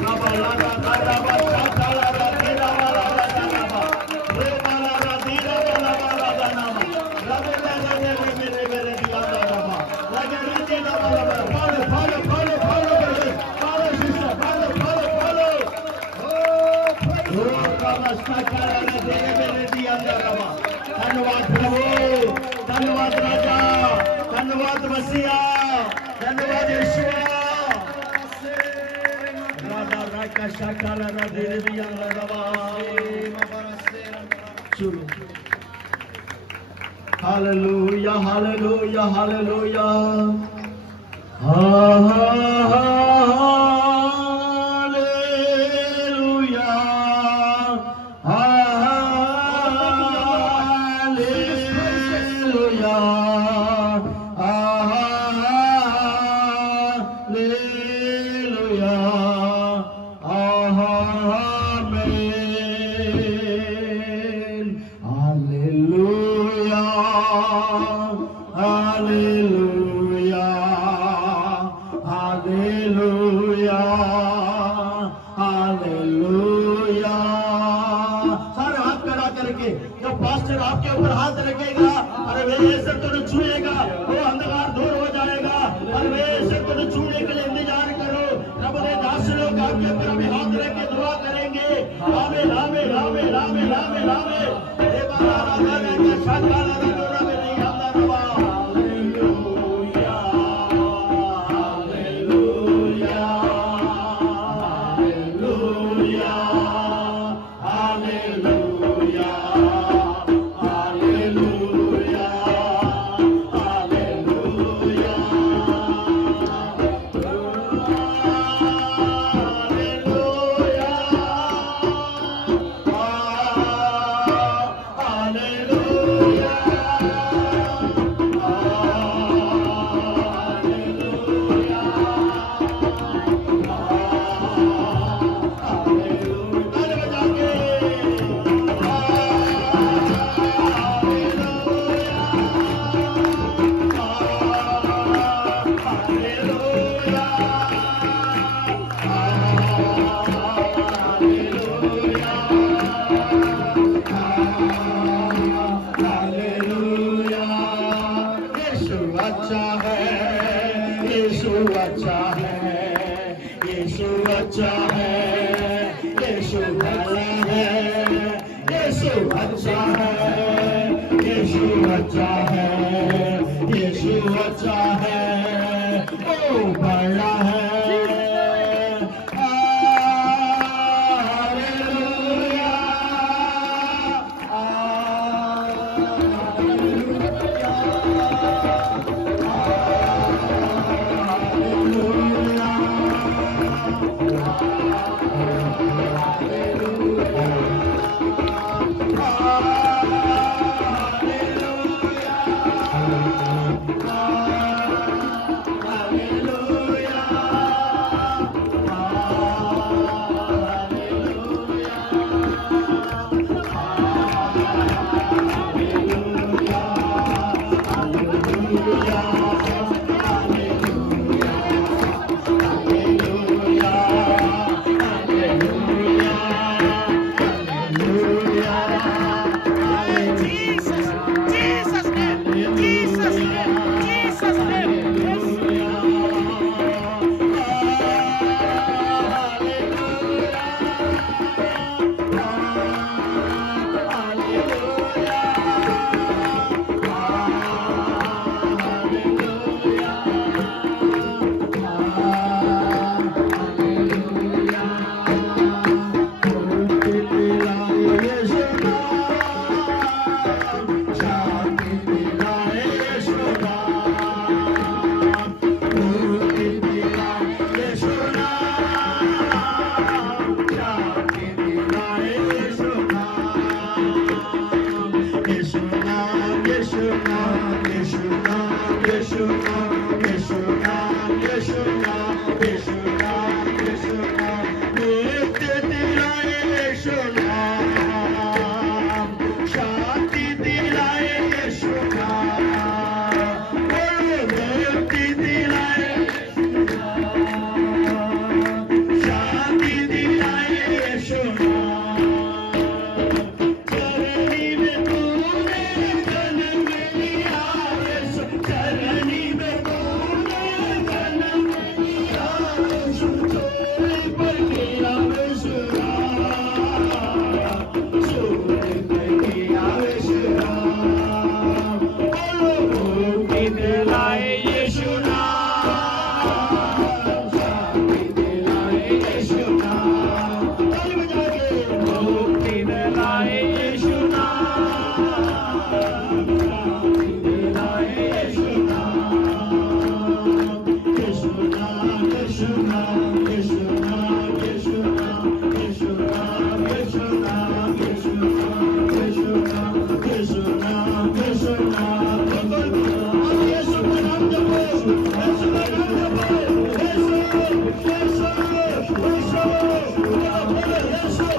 राबा लागा राबा शाखा लागा तेरा वाला लागा नामा रे वाला राधीरा वाला वाला नामा रबे लगे मेरे मेरे दिया नामा लगे रीते ना वाला follow follow follow follow follow sister follow follow follow ओ राबा शाखा लागा तेरे मेरे दिया नामा धन्यवाद प्रभु धन्यवाद राजा धन्यवाद मसीहा धन्यवाद यीशु राधा राका शाकाला राधे रिया रवा शुरू hallelujah hallelujah hallelujah hallelujah hallelujah सारे हाथ खड़ा करके जब पास्टर आपके ऊपर हाथ रखेगा अरे वे ऐसे तो छुएगा वो अंधकार दूर हो जाएगा अरे वे ऐसे तो छूने के लिए इंतजार करो रब ने दास लोग आपके ऊपर अभी हाथ रख के दुआ करेंगे लामे लामे लामे लामे लामे लामे हे बाबा राधा ने के शाखा लगा डोरा में नहीं आता रवा hallelujah hallelujah hallelujah hallelujah hallelujah यीशु अच्छा है यीशु अच्छा है यीशु अच्छा है यीशु भला है यीशु अच्छा है यीशु अच्छा है यीशु अच्छा है ओ बड़ा है हालेलुया हालेलुया यीशु नाम, यीशु नाम, यीशु नाम, यीशु नाम, यीशु नाम, यीशु नाम, यीशु नाम, यीशु नाम, मुक्ति दिलाए यीशु नाम, शांति दिलाए यीशु नाम, मुक्ति दिलाए यीशु नाम, शांति दिलाए यीशु नाम। चरणी में तूने जन्म लिया यीशु, चरणी में तूने जन्म लिया यीशु, चोरी पर किया विश्राम, चोरी पर किया विश्राम, मुक्ति दिलाए यीशु नाम, शांति दिलाए यीशु नाम, ताली बजा के मुक्ति दिलाए यीशु नाम, शांति दिलाए यीशु नाम, यीशु नाम, यीशु नाम, यीशु नाम, यीशु नाम, यीशु नाम, यीशु नाम, यीशु नाम, यीशु नाम, यीशु नाम, यीशु नाम, यीशु का नाम जपो, यीशु का नाम जपो, यीशु, यीशु,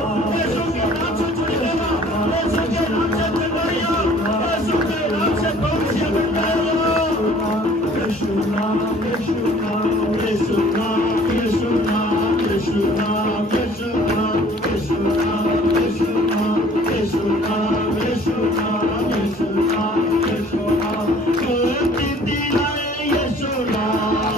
यीशु, यीशु, यीशु के नाम से जुड़ी रहना, यीशु के नाम से चिल्लाइए, यीशु के नाम से खुशियां मिटाइए। यीशु नाम, यीशु नाम, यीशु नाम, यीशु नाम, यीशु नाम, यीशु नाम, यीशु नाम, यीशु नाम, यीशु नाम, यीशु नाम, यीशु नाम, यीशु नाम, मुक्ति दिलाए यीशु नाम,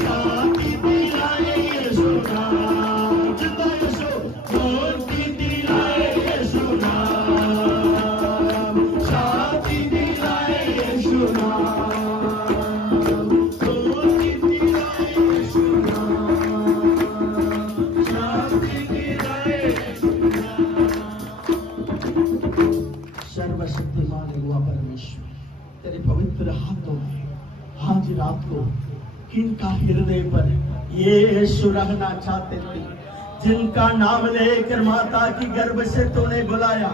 शांति दिलाए यीशु नाम, जिंदा यीशु, मुक्ति दिलाए यीशु नाम, शांति दिलाए यीशु नाम, मुक्ति दिलाए यीशु नाम, शांति दिलाए यीशु नाम। सर्वशक्तिमान हुआ परमेश्वर, तेरे पवित्र हाथों में आज रात को किनका हृदय पर ये यीशु रहना चाहते थे, जिनका नाम लेकर माता की गर्भ से तूने बुलाया,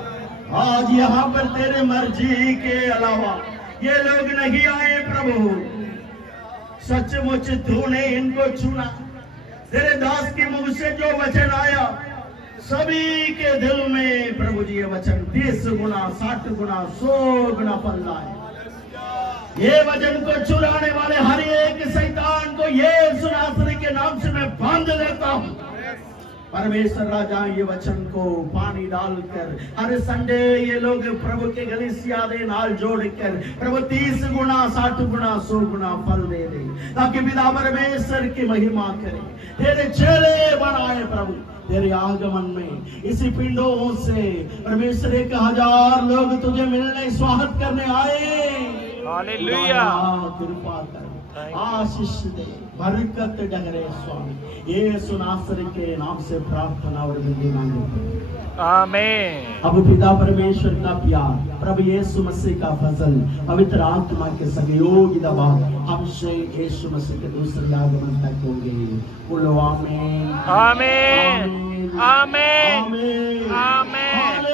आज यहाँ पर तेरे मर्जी के अलावा ये लोग नहीं आए प्रभु, सचमुच तूने इनको चुना, तेरे दास के मुंह से जो वचन आया सभी के दिल में प्रभु जी ये वचन 30 गुना 60 गुना 100 गुना फल लाए। ये वचन को चुराने वाले हर एक शैतान को यीशु नासरी के नाम से मैं बांध लेता हूँ। परमेश्वर राजा ये वचन को पानी डालकर हर संडे ये लोग प्रभु के गलीसिया दे नाल जोड़कर प्रभु 30 गुना 60 गुना 100 गुना फल दे दे, ताकि पिता परमेश्वर की महिमा करे, तेरे चेले बनाए प्रभु। तेरे आगमन में इसी पिंडों से परमेश्वर 1000 लोग तुझे मिलने स्वागत करने आए। हालेलुया, कृपा कर, आशीष दे, बरकत डगरे स्वामी, यीशु नासरी के नाम से प्रार्थना और विनती मांगे। आमीन। अब पिता परमेश्वर का प्यार, प्रभु यीशु मसीह का फजल, पवित्र आत्मा के सहयोग दबा हमसे यीशु मसीह के दूसरे आगमन तक होंगे। बोलो आमीन, आमीन, आमीन, आमीन, आमीन।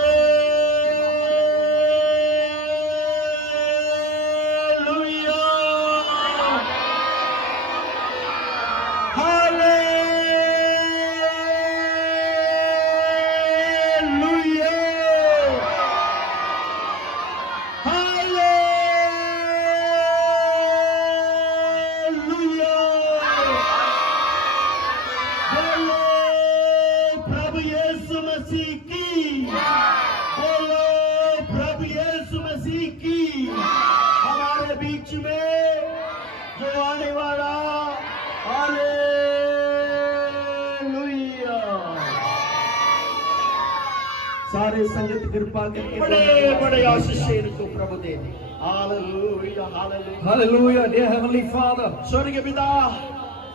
हमारे बीच में जो आने वाला, हालेलुया। सारे संगत कृपा करके बड़े बड़े आशीष को प्रभु दे दे। Hallelujah, hallelujah, Hallelujah, dear Heavenly Father. स्वर्ग पिता,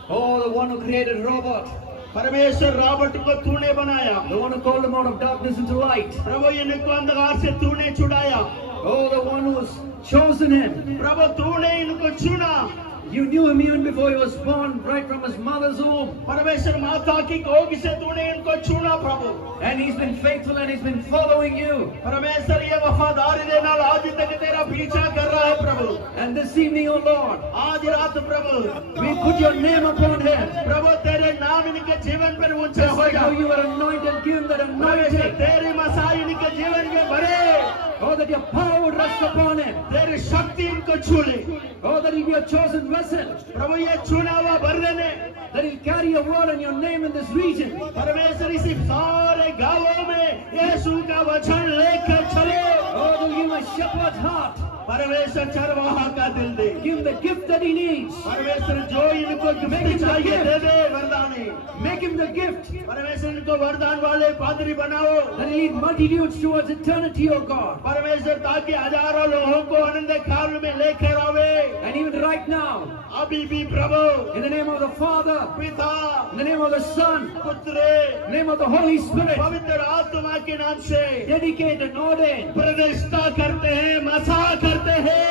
Oh, the one who created Robert, परमेश्वर रॉबर्ट को तूने बनाया, the one who called him out of darkness into light. प्रभु इनको अंधकार से तूने छुड़ाया, Oh, the one who has chosen him. प्रभु तूने इनको चुना, You knew him even before he was born, right from his mother's womb. परमेश्वर माता की कोख से तूने इनको चुना प्रभु। And he's been faithful and he's been following you. परमेश्वर ये वफादारी दे नाल आज तक तेरा पीछा कर रहा है प्रभु। And this evening, oh Lord, आज रात प्रभु we put your name upon him. प्रभु तेरे नाम इनके जीवन पर ऊंचा Just like होगा। how you are anointed, give him that परमेश्वर anointing. तेरी मसाई इनके जीवन में भरे। Oh, that your power would rest upon him. तेरी शक्ति इनको छू ले। Oh, that he be a chosen vessel. प्रभु ये चुना हुआ भर देने। That he'll carry your word and your name in this region. परमेश्वर इसी सारे गांवों में यीशु का वचन लेकर चले। Oh, that give him a shepherd's heart. परमेश्वर चरवाहा का दिल दे। Give him the gift that he needs. परमेश्वर जो इनको गिफ्ट चाहिए दे दे वरदानी। Make him the gift. परमेश्वर इनको वरदान वाले पादरी बनाओ। That he'll lead multitudes towards eternity, oh God. परमेश्वर ताकि हजारों लोगों को आनंद काल में लेकर आवे। And even right now, अभी भी प्रभु in the name of the Father, पिता in the name of the Son, पुत्र in the name of the Holy Spirit, पवित्र आत्मा के नाम से dedicate and ordain प्रतिष्ठा करते हैं, मसा करते हैं।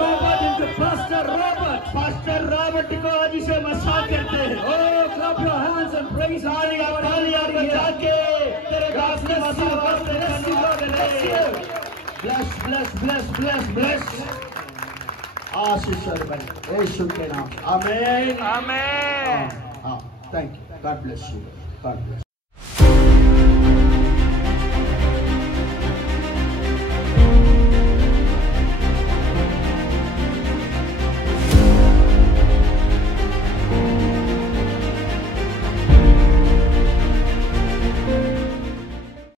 Robert into Pastor Robert. Pastor Robert को आज से मसा करते हैं। Oh, clap your hands and praise God. तालियां बजा के तेरे दास ने मसा करते हैं। Bless bless bless bless bless आशीष बने यीशु के नाम। आमीन आमेन। हाँ, thank you. God bless you. God bless.